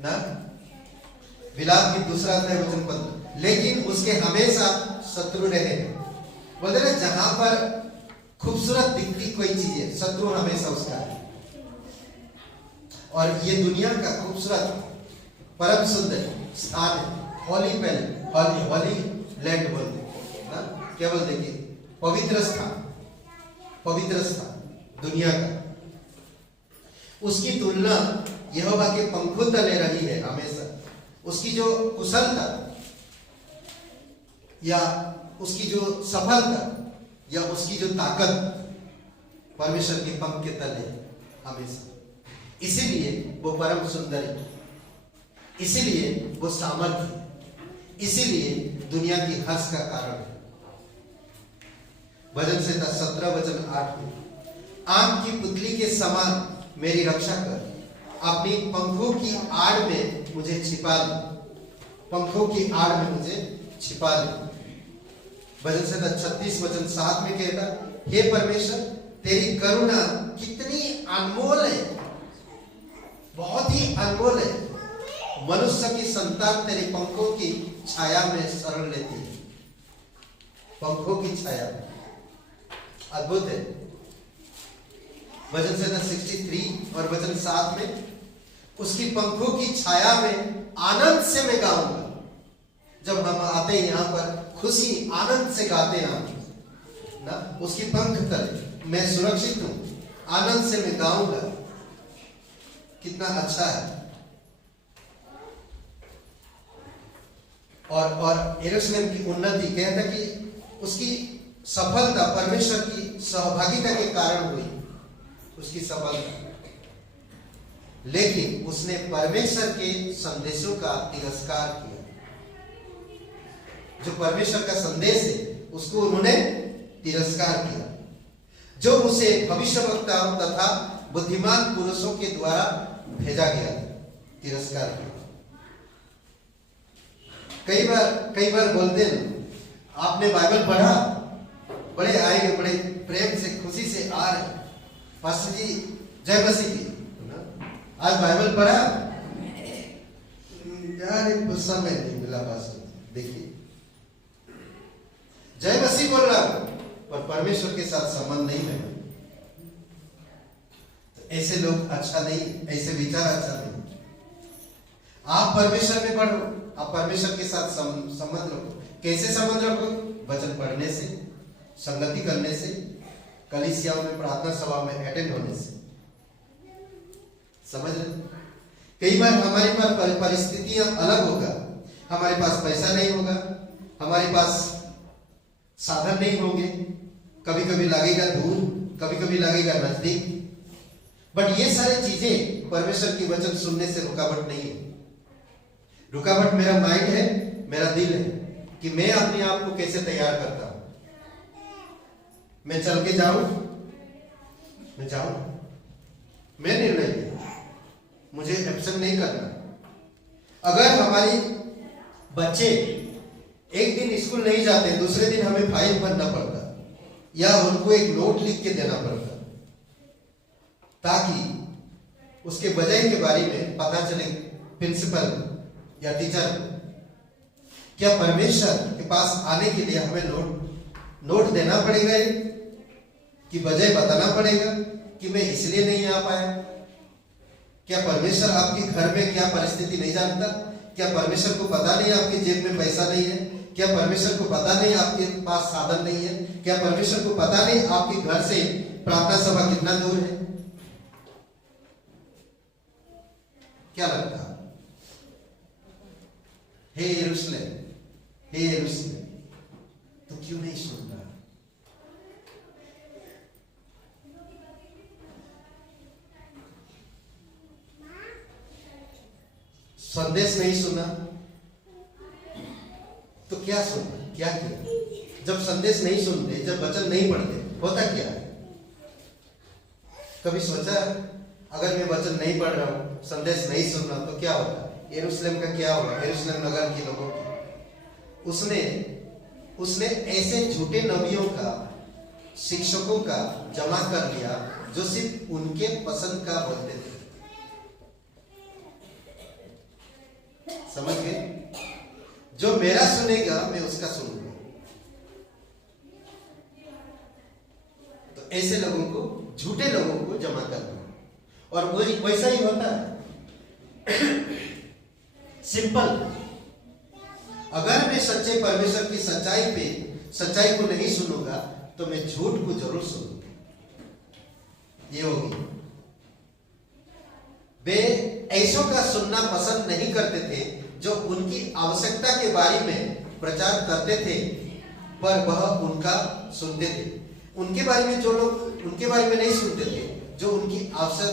ना। विलाप गीत 2:15 लेकिन उसके हमेशा शत्रु रहे। बोलते ना जहां पर खूबसूरत दिखती कोई चीज है, शत्रु हमेशा उसका है। और ये दुनिया का खूबसूरत परम सुंदर स्थान है, हॉली पैलेस, हॉली लैंड बोलते ना, क्या बोलते कि पवित्र स्थान, पवित्र स्थान दुनिया का। उसकी तुलना यहोवा के पंखों तले रही है हमेशा। उसकी जो कुशलता या उसकी जो सफलता या उसकी जो ताकत परमेश्वर के पंख के तले हमेशा। इसीलिए वो परम सुंदर है, इसीलिए वो सामर्थ्य, इसीलिए दुनिया की हर्ष का कारण है। भजन संहिता 17:8 में आग की पुतली के समान मेरी रक्षा कर, अपनी पंखों की आड़ में मुझे छिपा ले, पंखों की आड़ में मुझे छिपा ले। भजन संहिता 36:7 में कहता, हे परमेश्वर तेरी करुणा कितनी अनमोल है, बहुत ही अनमोल है। मनुष्य की संतान तेरे पंखों की छाया में शरण लेती है। पंखों की छाया, अद्भुत है। वचन संहिता 63 और वचन 7 में, उसकी पंखों की छाया में आनंद से मैं गाऊंगा। जब हम आते हैं यहाँ पर खुशी आनंद से गाते हैं हम ना, उसकी पंख तले मैं सुरक्षित हूं, आनंद से मैं गाऊंगा। कितना अच्छा है। और यरूशलेम की उन्नति कहता कि उसकी सफलता परमेश्वर की सहभागिता के कारण हुई, उसकी सफलता। लेकिन उसने परमेश्वर के संदेशों का तिरस्कार किया। जो परमेश्वर का संदेश है उसको उन्होंने तिरस्कार किया, जो उसे भविष्यवक्ताओं तथा बुद्धिमान पुरुषों के द्वारा भेजा गया, तिरस्कार किया। कई बार बोलते हैं, आपने बाइबल पढ़ा, बड़े आएंगे, बड़े प्रेम से खुशी से आ रहे, पास्टर जी जय मसीह की, आज बाइबल पढ़ा यार, समय नहीं मिला पास्टर। देखिए, जय मसीह बोल रहा हूं पर परमेश्वर के साथ संबंध नहीं है, तो ऐसे लोग अच्छा नहीं, ऐसे विचार अच्छा नहीं। आप परमेश्वर में पढ़ो, आप परमेश्वर के साथ संबंध रखो। कैसे संबंध रखो? वचन पढ़ने से, संगति करने से, कलीसियाओं में, प्रार्थना सभा में अटेंड होने से। समझ रहे? कई बार हमारे पास परिस्थितियां अलग होगा, हमारे पास पैसा नहीं होगा, हमारे पास साधन नहीं होंगे, कभी कभी लगेगा दूर, कभी कभी लगेगा नजदीक, बट ये सारी चीजें परमेश्वर की वचन सुनने से रुकावट नहीं है। रुकावट मेरा माइंड है, मेरा दिल है कि मैं अपने आप को कैसे तैयार करता हूं। मैं चल के जाऊं, मैं जाऊं, मैं निर्णय लिया, मुझे एब्सेंट नहीं करना। अगर हमारी बच्चे एक दिन स्कूल नहीं जाते, दूसरे दिन हमें फाइल भरना पड़ता या उनको एक नोट लिख के देना पड़ता, ताकि उसके वजह के बारे में पता चले प्रिंसिपल या टीचर को। क्या परमेश्वर के पास आने के लिए हमें नोट देना पड़ेगा कि वजह बताना पड़ेगा कि मैं इसलिए नहीं आ पाया? क्या परमेश्वर आपके घर में क्या परिस्थिति नहीं जानता? क्या परमेश्वर को पता नहीं आपकी जेब में पैसा नहीं है? क्या परमेश्वर को पता नहीं आपके पास साधन नहीं है? क्या परमेश्वर को पता नहीं आपके घर से प्रार्थना सभा कितना दूर है? क्या लगता है? हे यरूशलेम, हे यरूशलेम, तू क्यों नहीं सुन रहा? संदेश नहीं सुना तो क्या सुना, क्या किया? जब संदेश नहीं सुनते, जब वचन नहीं पढ़ते, होता क्या है? कभी सोचा अगर मैं वचन नहीं पढ़ रहा हूं, संदेश नहीं सुन रहा तो क्या होगा? यरूशलेम का क्या होगा? यरूशलेम नगर के लोगों की उसने ऐसे झूठे नबियों का, शिक्षकों का जमा कर लिया जो सिर्फ उनके पसंद का बोलते थे। समझ गए? जो मेरा सुनेगा मैं उसका सुनूंगा। तो ऐसे लोगों को, झूठे लोगों को जमा करना, और वही वैसा ही होता है। सिंपल। अगर मैं सच्चे परमेश्वर की सच्चाई को नहीं सुनूंगा तो मैं झूठ को जरूर सुनूंगा। ये होगी। वे ऐसों का सुनना पसंद नहीं करते थे जो उनकी आवश्यकता के बारे में प्रचार करते थे, पर वह उनका सुनते थे। उनके बारे में जो लोग उनके बारे में नहीं सुनते थे, जो उनकी आवश्यक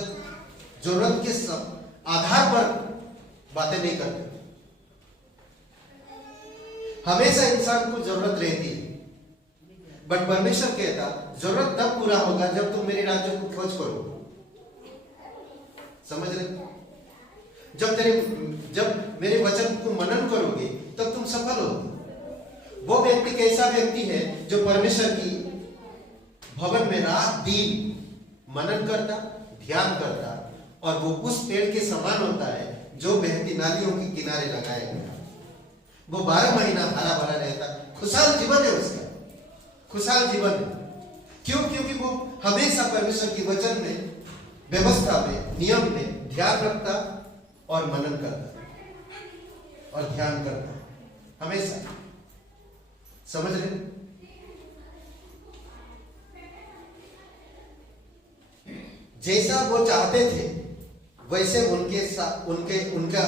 जरूरत के आधार पर बातें नहीं करते। हमेशा इंसान को जरूरत रहती है, बट परमेश्वर कहता जरूरत तब पूरा होगा जब तुम मेरे राज्य को खोज करो। समझ रहे? जब मेरे वचन को मनन करोगे तब तुम सफल होगे। वो व्यक्ति कैसा व्यक्ति है जो परमेश्वर की भवन में रात दिन मनन करता, ध्यान करता, और वो उस पेड़ के समान होता है जो बहती नालियों के किनारे लगाया गया। वो 12 महीना हरा भरा रहता, खुशहाल जीवन है उसका। खुशहाल जीवन है। क्यों? क्योंकि वो हमेशा परमेश्वर की वचन में, व्यवस्था में, नियम में ध्यान रखता और मनन करता और ध्यान करता हमेशा। समझ रहे? जैसा वो चाहते थे वैसे उनका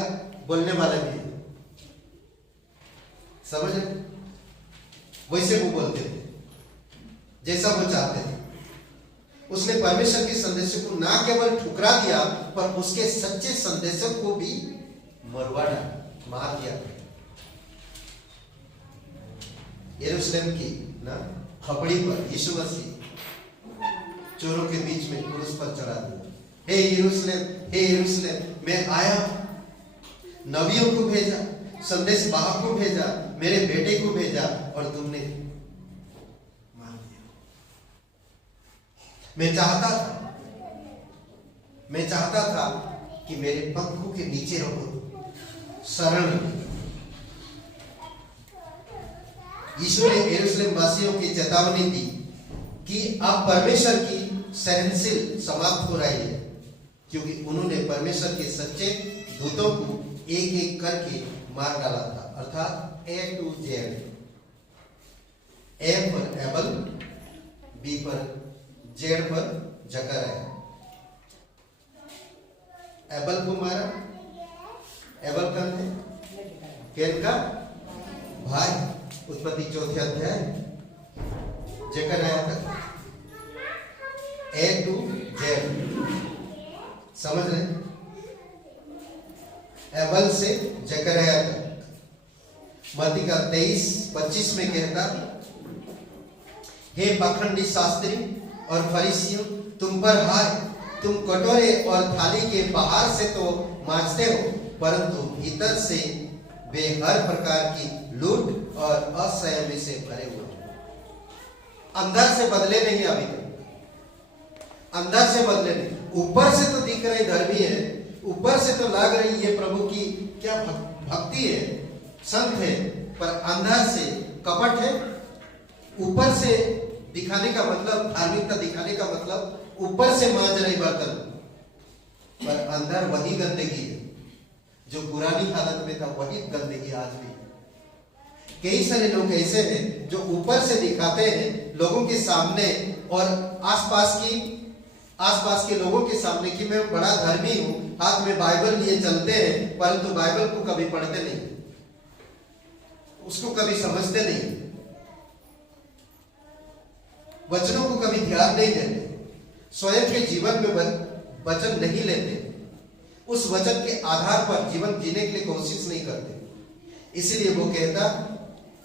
बोलने वाला भी है। समझ रहे? वैसे वो बोलते थे जैसा वो चाहते थे। उसने परमेश्वर के संदेशों को ना केवल ठुकरा दिया पर उसके सच्चे संदेशों को भी मरवा डाला, मार दिया। यरूशलेम की ना खपड़ी पर यीशु मसीह चोरों के बीच में क्रूस पर चढ़ा दिया। हे यरूशलेम, हे यरूशलेम, मैं आया, नबियों को भेजा, संदेश वाहक को भेजा, मेरे बेटे को भेजा और तुमने मार दिया। मैं चाहता था कि मेरे पंखों के नीचे रहो, शरण। यीशु ने यरूशलेम वासियों की चेतावनी दी कि अब परमेश्वर की सहनशील समाप्त हो रही है, क्योंकि उन्होंने परमेश्वर के सच्चे दूतों को एक एक करके मार डाला था। अर्थात A to Z, A पर एबल, B पर Z पर जकरयाह। एबल को मारा, एबल कौन है? कैन का भाई, उत्पत्ति 4 अध्याय। जकरयाह तक A to Z, समझ रहे? एबल से जकरयाह तक। मत्ती का 23-25 में कहता, हे पाखंडी शास्त्री और फरीसियों, तुम पर हाय, तुम कटोरे और थाली के बाहर से तो मांजते हो, परंतु भीतर से वे हर प्रकार की लूट और असंयमी से भरे हुए हैं। अंदर से बदले नहीं, अभी तक अंदर से बदले नहीं। ऊपर से तो दिख रही धर्मी है, ऊपर से तो लग रही है प्रभु की क्या भक्ति है, संत है, पर अंदर से कपट है। ऊपर से दिखाने का मतलब, धार्मिकता दिखाने का मतलब ऊपर से मांज रही बर्तन, पर अंदर वही गंदगी है जो पुरानी हालत में था, वही गंदगी आज भी। कई सारे लोग ऐसे हैं जो ऊपर से दिखाते हैं लोगों के सामने और आसपास के लोगों के सामने कि मैं बड़ा धर्मी हूं, हाथ में बाइबल लिए चलते हैं, परंतु बाइबल को कभी पढ़ते नहीं, उसको कभी समझते नहीं, वचनों को कभी ध्यान नहीं देते, स्वयं के जीवन में वचन नहीं लेते, उस वचन के आधार पर जीवन जीने के लिए कोशिश नहीं करते। इसलिए वो कहता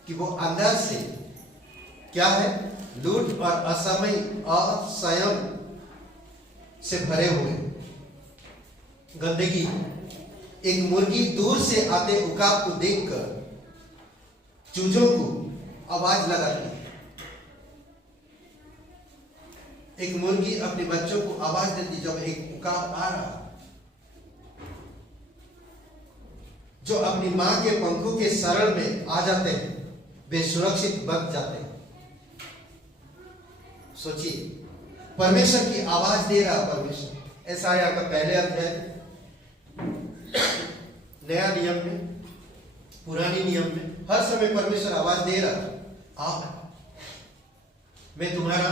कि वो अंदर से क्या है? लूट और असंयम से भरे हुए गंदगी। एक मुर्गी दूर से आते उकाब को देखकर चूजों को आवाज लगाती है। एक मुर्गी अपने बच्चों को आवाज देती जब एक उकाब आ रहा, जो अपनी मां के पंखों के शरण में आ जाते हैं वे सुरक्षित बच जाते हैं। सोचिए, परमेश्वर की आवाज दे रहा परमेश्वर। यशायाह का 1 अध्याय, नया नियम में, पुरानी नियम में हर समय परमेश्वर आवाज दे रहा, आप मैं तुम्हारा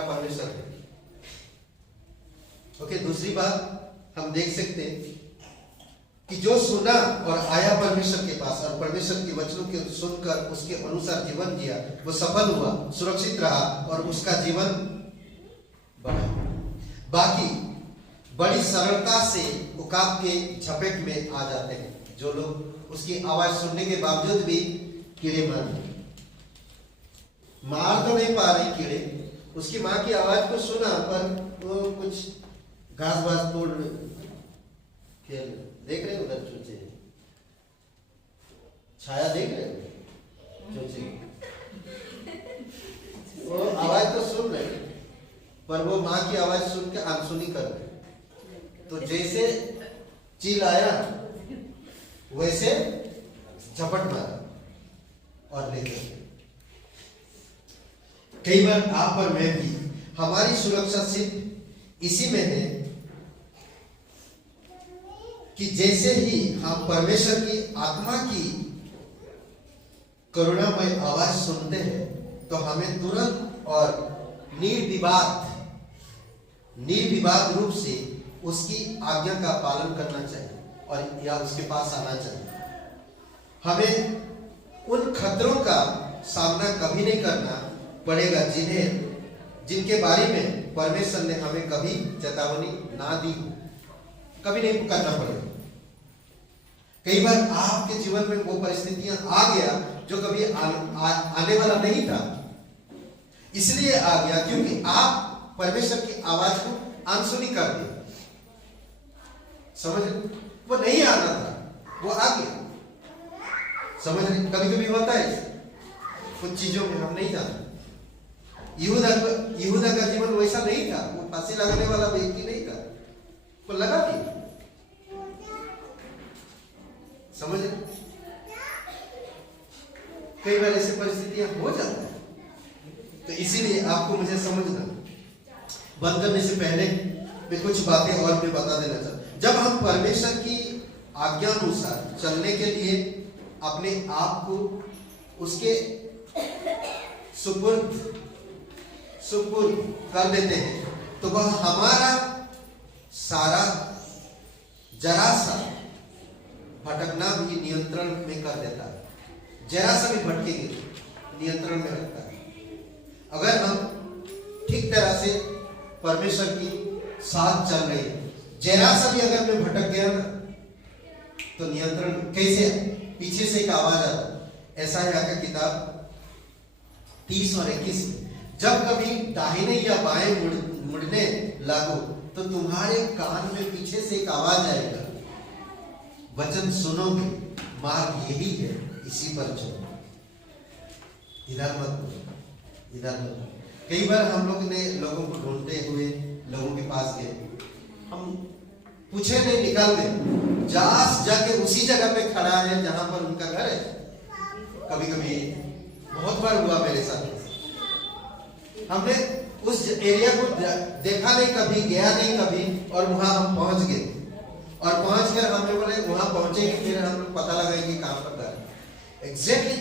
परमेश्वर है। ओके, दूसरी बात हम देख सकते हैं कि जो सुना और आया परमेश्वर के पास और परमेश्वर के वचनों के सुनकर उसके अनुसार जीवन जिया, वो सफल हुआ, सुरक्षित रहा और उसका जीवन बढ़ा। बाकी बड़ी सरलता से उकाब के झपेट में आ जाते हैं जो लोग उसकी आवाज सुनने के बावजूद भी कीड़े मार तो नहीं पा रहे कीड़े, उसकी माँ की आवाज को सुना पर वो कुछ घास वास तोड़ खेल। देख रहे उधर चूचे, छाया देख रहे चूचे, वो आवाज तो सुन रहे पर वो माँ की आवाज सुन के अनसुनी कर रहे। तो जैसे चील आया वैसे झपट मारा, और लेते हैं। कई बार आप और मैं भी, हमारी सुरक्षा सिर्फ इसी में है कि जैसे ही हम परमेश्वर की आत्मा की करुणामय आवाज सुनते हैं तो हमें तुरंत और निर्विवाद रूप से उसकी आज्ञा का पालन करना चाहिए और या उसके पास आना चाहिए। हमें उन खतरों का सामना कभी नहीं करना पड़ेगा जिनके बारे में परमेश्वर ने हमें कभी चेतावनी ना दी हो, कभी नहीं करना पड़ेगा। कई बार आपके जीवन में वो परिस्थितियां आ गया जो कभी आने वाला नहीं था, इसलिए आ गया क्योंकि आप परमेश्वर की आवाज को अनसुनी कर दिया। समझ रहे? वो नहीं आना था, वो आ गया। समझ रहे? कभी कभी होता है कुछ चीजों में हम नहीं जानते। यहूदा का जीवन वैसा नहीं था, वो फांसी लगाने वाला व्यक्ति नहीं था, वो लगा दिया। समझ रहे? कई बार ऐसी परिस्थितियां हो जाती है, तो इसीलिए आपको मुझे समझना। बंद करने से पहले मैं कुछ बातें और भी बता देना चाहता। जब हम परमेश्वर की आज्ञा अनुसार चलने के लिए अपने आप को उसके सुपुर्द कर देते हैं तो वह हमारा सारा जरा सा भटकना भी नियंत्रण में कर देता है। जरा सा भी भटकेंगे नियंत्रण में रखता है। अगर हम ठीक तरह से परमेश्वर की साथ चल रहे हैं, जरा सा भी अगर मैं भटक गया ना तो नियंत्रण कैसे, पीछे से एक आवाज आता। ऐसा है आका किताब 30 और 21 में, जब कभी दाहिने या बाएं मुड़ने लागो तो तुम्हारे कान में पीछे से एक आवाज आएगा, वचन सुनोगे, मार्ग यही है, इसी पर चलो, इधर मत, इधर मत। कई बार हम लोग ने लोगों को ढूंढते हुए लोगों के पास गए, हम पूछे नहीं, निकाल गए, जाके उसी जगह पे खड़ा है जहां पर उनका घर है। कभी कभी बहुत बार हुआ मेरे साथ, हमने उस एरिया को देखा नहीं कभी, गया नहीं कभी, और वहां हम पहुंच गए और पहुंचकर हमने बोले वहां पहुंचेंगे, फिर हम लोग पता लगाएंगे कहां पर घर। एग्जैक्टली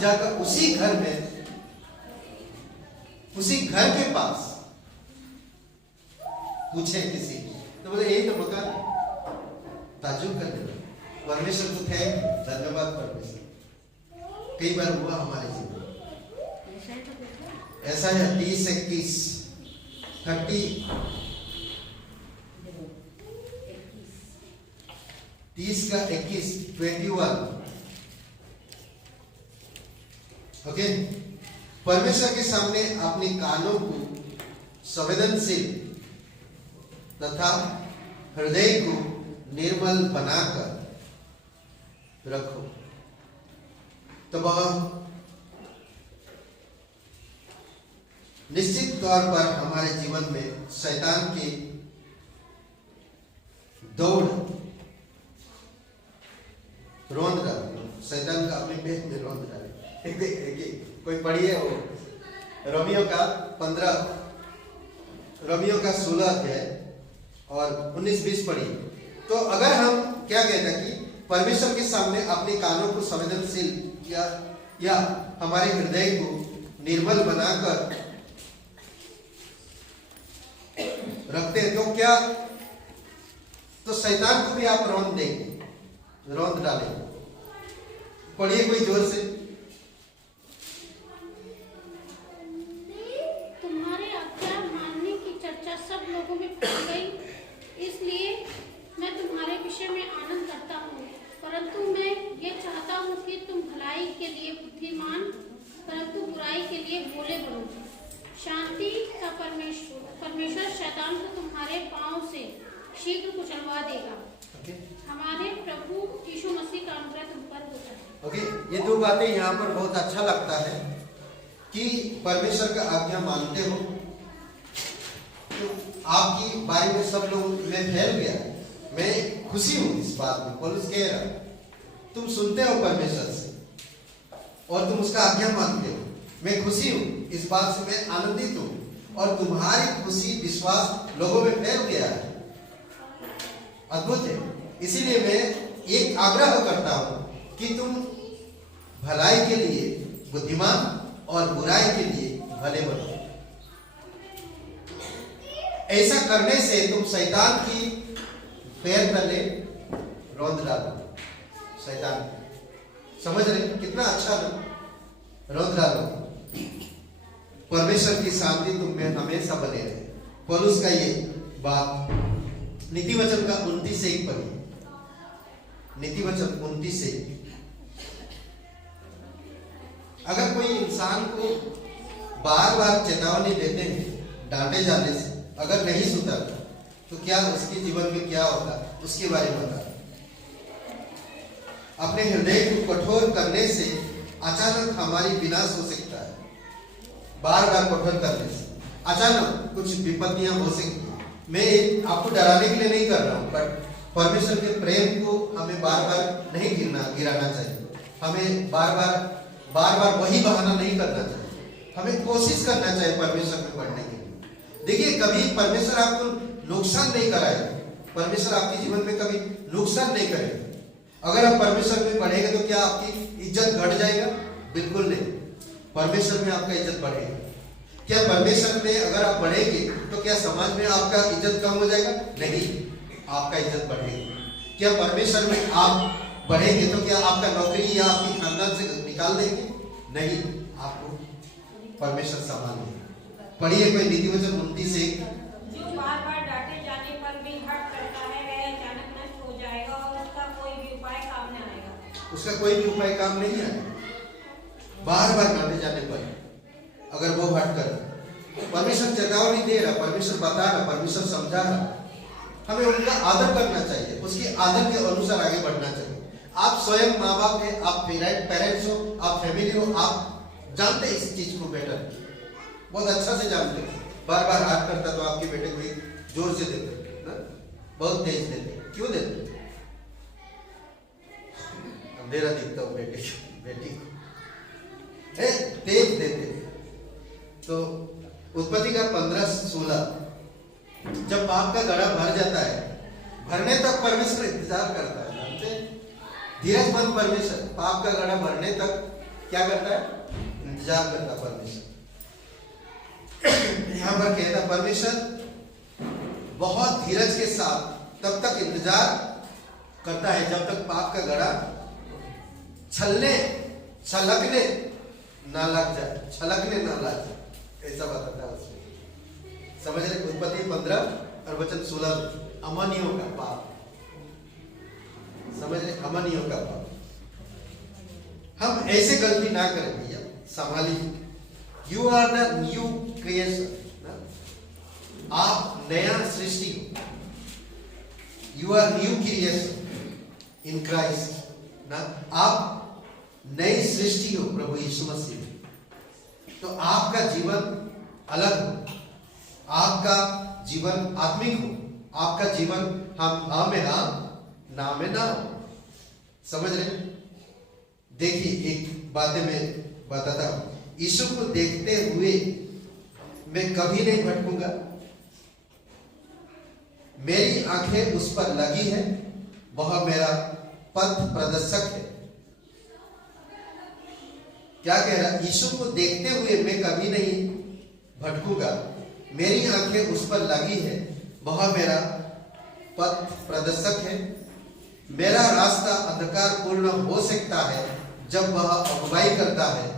जाकर उसी घर में, उसी घर के पास पूछे किसी तो बोले यही तो मकान है। ताज्जुब कर देना, परमेश्वर को थैंक, धन्यवाद परमेश्वर। कई बार हुआ हमारे जीवन ऐसा है। 30 का 21 21 ओके। परमेश्वर के सामने अपने कानों को संवेदनशील तथा हृदय को निर्मल बनाकर रखो, तो वह निश्चित तौर पर हमारे जीवन में शैतान की दौड़ रौंद डाले, शैतान का अपने पेट में रौंद डाले। कोई पढ़िए हो रोमियो का 16 अध्याय और 19-20 पढ़िए। तो अगर हम क्या कहते हैं कि परमेश्वर के सामने अपने कानों को संवेदनशील या हमारे हृदय को निर्मल बनाकर रखते हैं, तो क्या, तो शैतान को भी आप रौंद देंगे, रौंद डालेंगे। पढ़िए कोई जोर से। तुम्हारे आज्ञा मानने की चर्चा सब लोगों में फैल गई, इसलिए मैं तुम्हारे विषय में आनंद करता हूँ। परंतु मैं ये चाहता हूँ कि तुम भलाई के लिए बुद्धिमान, परंतु बुराई के लिए भोले बनो। शांति का परमेश्वर शैतान को तुम्हारे पांव से शीघ्र कुचलवा देगा। हमारे प्रभु यीशु मसीह का अनुग्रह तुम पर होता है। ओके, ये दो बातें यहाँ पर बहुत अच्छा लगता है कि परमेश्वर का आज्ञा मानते हो तो आपकी बारी में सब लोग में फैल गया। मैं खुशी हूँ इस बात में। पौलुस कह रहा तुम सुनते हो परमेश्वर से, और तुम उसका आज्ञा मानते हो। मैं खुशी हूँ, इस बात से मैं आनंदित हूँ, और तुम्हारी खुशी विश्वास लोगों में फैल गया है। अद्भुत है। इसीलिए मैं एक आग्रह करता हूँ कि तुम भलाई के लिए बुद्धिमान और बुराई के लिए भले बनो। ऐसा करने से तुम शैतान की पैर तले रौंद डालो। शैतान समझ रहे कितना अच्छा रौंद डालो। परमेश्वर की शांति तुम में हमेशा बने रहे। पौलुस का ये बात नीति वचन का 29:1 पढ़िए। नीति वचन 29:1। अगर कोई इंसान को बार बार चेतावनी देते हैं डांटे जाने से अगर नहीं सुधरता तो क्या उसके जीवन में क्या होगा उसके बारे में बता। अपने हृदय को कठोर करने से अचानक हमारी विनाश हो सकता है। बार बार कठोर करने से अचानक कुछ विपत्तियां हो सकती हैं। मैं आपको डराने के लिए नहीं कर रहा हूं, बट परमेश्वर के प्रेम को हमें बार बार नहीं गिराना चाहिए। हमें बार बार वही बहाना नहीं करना चाहिए। हमें कोशिश करना चाहिए परमेश्वर में बढ़ने के लिए। देखिए, कभी परमेश्वर आपको नुकसान नहीं कराएगा। परमेश्वर आपके जीवन में कभी नुकसान नहीं करेगा। अगर आप परमेश्वर में बढ़ेंगे तो क्या आपकी इज्जत घट जाएगा? बिल्कुल नहीं। परमेश्वर में आपका इज्जत बढ़ेगा। क्या परमेश्वर में अगर आप बढ़ेंगे तो क्या समाज में आपका इज्जत कम हो जाएगा? नहीं, आपका इज्जत बढ़ेगा। क्या परमेश्वर में आप बढ़ेंगे तो क्या आपका नौकरी या आपकी खानदान से निकाल देंगे? नहीं, आपको परमेश्वर संभालेंगे। पढ़िए कोई नीति वचन 29:1। जो बार बार डांटे जाने पर भी हट करता है वह अचानक नष्ट हो जाएगा और उसका कोई भी उपाय काम नहीं आएगा। उसका कोई भी उपाय काम नहीं आएगा। बार बार डांटे जाने पर अगर वो हट कर, परमेश्वर चेतावनी दे रहा, परमेश्वर बता रहा, परमेश्वर समझा रहा, हमें उनका आदर करना चाहिए। उसके आदर के अनुसार आगे बढ़ना चाहिए। आप स्वयं माँ बाप है, आप पेरेंट्स हो, आप फैमिली हो, आप जानते हैं इस चीज को बेटर, बहुत अच्छा से जानते हैं। बार बार हाथ करता तो आपके बेटे को जोर से देते ना, बहुत तेज देते। क्यों देते? अंधेरा दिखता हो बेटे बेटी को तेज देते। तो उत्पत्ति का 15:16, जब पाप का घड़ा भर जाता है, भरने तक परमेश्वर इंतजार करता है। जानते हैं, धीरजमंद परमेश्वर पाप का घड़ा भरने तक क्या करता है? इंतजार करता परमेश्वर। यहां पर कहता परमेश्वर बहुत धीरज के साथ तब तक इंतजार करता है जब तक पाप का घड़ा छलकने ना लग जाए, छलकने ना लग जाए, ऐसा बताता है उसमें। समझ रहे? उत्पत्ति 15:16 अमानियों का पाप, समझ रहे? अमानियों का पाप। हम ऐसे गलती ना करें भैया, संभालिए। You are the new creation, आप नया सृष्टि हो। You are new creation in Christ ना, आप नई सृष्टि हो प्रभु यीशु मसीह में। तो आपका जीवन अलग हो, आपका जीवन आत्मिक हो, आपका जीवन हम हाँ में हाँ ना में ना हो। समझ रहे? देखिए, एक बात मैं बताता हूं। यीशु को देखते हुए मैं कभी नहीं भटकूंगा। मेरी आंखें उस पर लगी है, वह मेरा पथ प्रदर्शक है। क्या कह रहा? यीशु को देखते हुए मैं कभी नहीं भटकूंगा। मेरी आंखें उस पर लगी है, वह मेरा पथ प्रदर्शक है। मेरा रास्ता अंधकार पूर्ण हो सकता है जब वह अगुवाई करता है।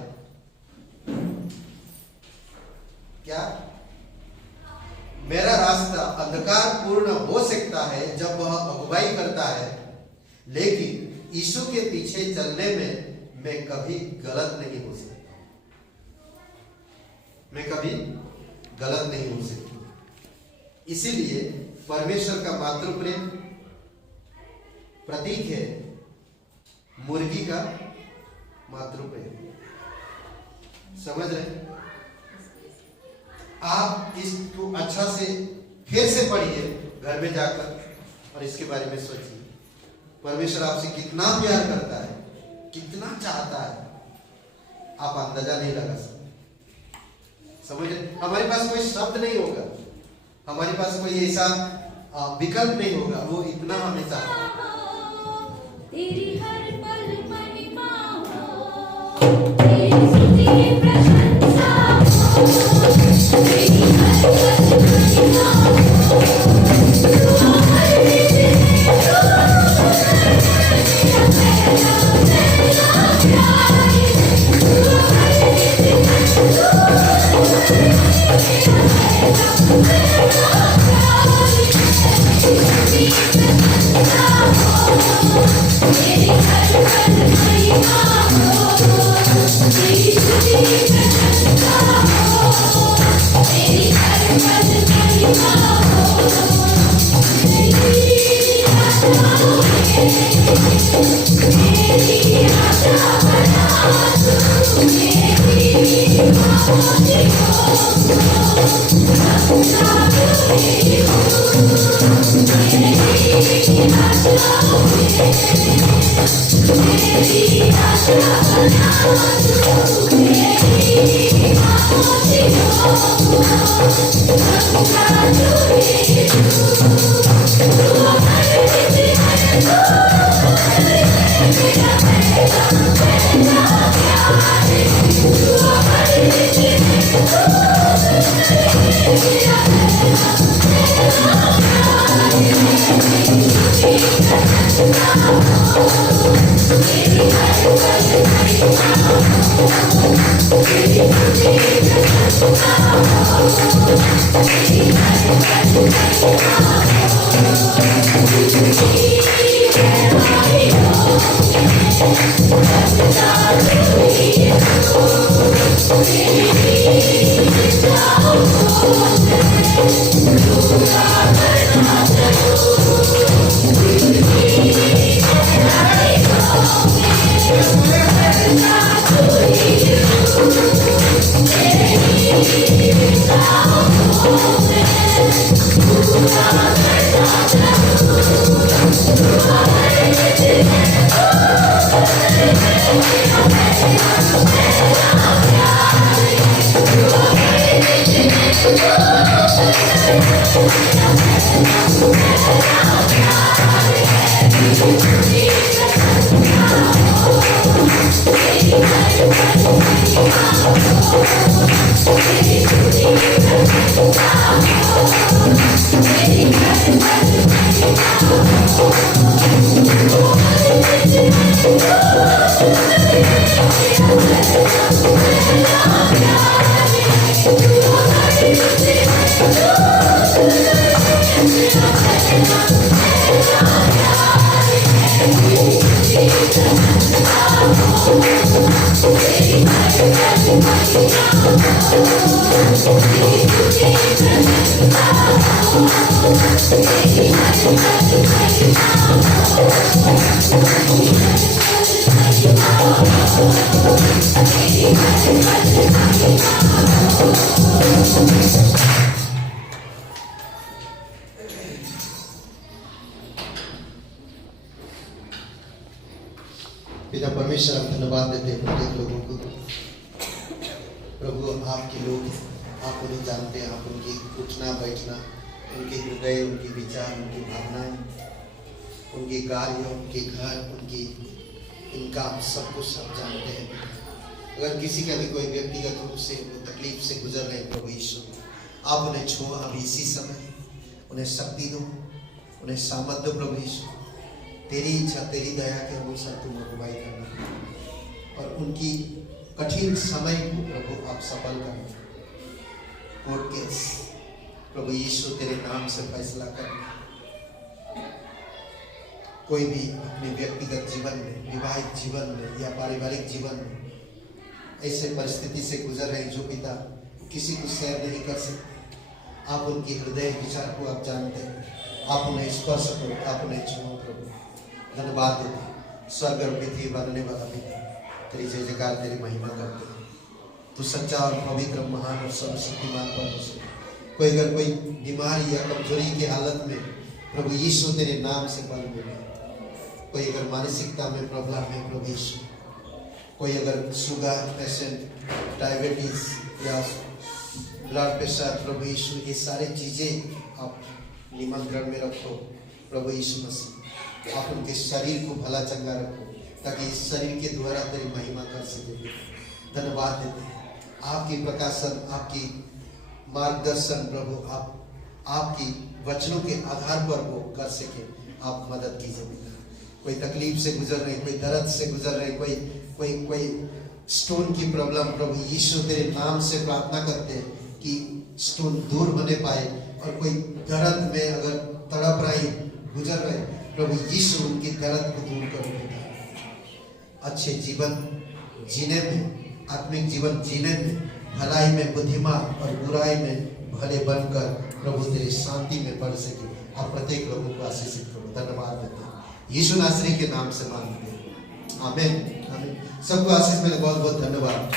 क्या? मेरा रास्ता अंधकार पूर्ण हो सकता है जब वह अगुवाई करता है, लेकिन यीशु के पीछे चलने में मैं कभी गलत नहीं हो सकता। मैं कभी गलत नहीं हो सकती। इसीलिए परमेश्वर का मातृ प्रेम प्रतीक है मुर्गी का मातृ प्रेम। समझ रहे? आप इसको अच्छा से फिर से पढ़िए घर में जाकर और इसके बारे में सोचिए। परमेश्वर आपसे कितना प्यार करता है, कितना चाहता है। आप अंदाजा नहीं लगा सकते। समझ रहे? हमारे पास कोई शब्द नहीं होगा, हमारे पास कोई ऐसा विकल्प नहीं होगा, वो इतना हमें चाहता है। तेरी हर पल महिमा हो, तेरी स्तुति प्रशंसा हो, तेरी हर पल महिमा हो, तू हर दिन पिता परमेश्वर, हम धन्यवाद देते हैं प्रत्येक लोगों को। प्रभु आपके लोग, आप उन्हें जानते हैं, आप उनकी उठना बैठना, उनके हृदय, उनके विचार, उनकी भावनाएं, उनके कार्य, उनके घर, उनकी इनका सब कुछ आप जानते हैं। अगर किसी का भी कोई व्यक्तिगत रूप से वो तकलीफ से गुजर रहे हैं, प्रभु यीशु आप उन्हें छो अभी इसी समय, उन्हें शक्ति दो, उन्हें सामर्थ दो। प्रभु यीशु तेरी इच्छा, तेरी दया के अनुसार तुम अगुवाई करना और उनकी कठिन समय को प्रभु आप सफल करना। कोर्ट केस प्रभु यीशु तेरे नाम से फैसला करना। कोई भी अपने व्यक्तिगत जीवन में, विवाहित जीवन में या पारिवारिक जीवन में ऐसे परिस्थिति से गुजर रहे जो पिता किसी को शेयर नहीं कर सकते, आप उनके हृदय विचार को आप जानते हैं, आप उन्हें स्पर्श करो, आप उन्हें छुओ। प्रभु धन्यवाद देते हैं, स्वर्ग और पृथ्वी बनने वाला पिता तेरी जय जयकार, तेरी महिमा करते हैं। तू सच्चा और पवित्र, महान और सर्वशक्तिमान परमेश्वर। कोई अगर कोई बीमारी या कमजोरी की हालत में प्रभु यीशु तेरे नाम से बल मिले, कोई अगर मानसिकता में प्रॉब्लम है प्रभु यीशु कोई अगर शुगर पेशेंट, डायबिटीज या ब्लड प्रेशर, प्रभु यीशु ये सारी चीजें आप निमंत्रण में रखो। प्रभु यीशु मसीह आप उनके शरीर को भला चंगा रखो, ताकि इस शरीर के द्वारा तेरी महिमा कर सके। धन्यवाद देते हैं आपकी प्रकाशन, आपकी मार्गदर्शन प्रभु, आपकी वचनों के आधार पर वो कर सके। आप मदद कीजिए पिता। कोई तकलीफ से गुजर रहे, कोई दर्द से गुजर रहे, कोई स्टोन की प्रॉब्लम, प्रभु यीशु तेरे नाम से प्रार्थना करते हैं कि स्टोन दूर होने पाए। और कोई दर्द में अगर तड़प रही, गुजर रहे, प्रभु यीशु उनकी दर्द को दूर करो पिता। अच्छे जीवन जीने में, आत्मिक जीवन जीने में, भलाई में बुद्धिमान और बुराई में भले बनकर प्रभु तेरी शांति में बढ़ सके। और प्रत्येक लोगों को आशीषित करो। धन्यवाद देते हैं यीशु नासरी के नाम से मांगते हैं, आमीन आमीन। सबको आशीष मिले। बहुत बहुत धन्यवाद।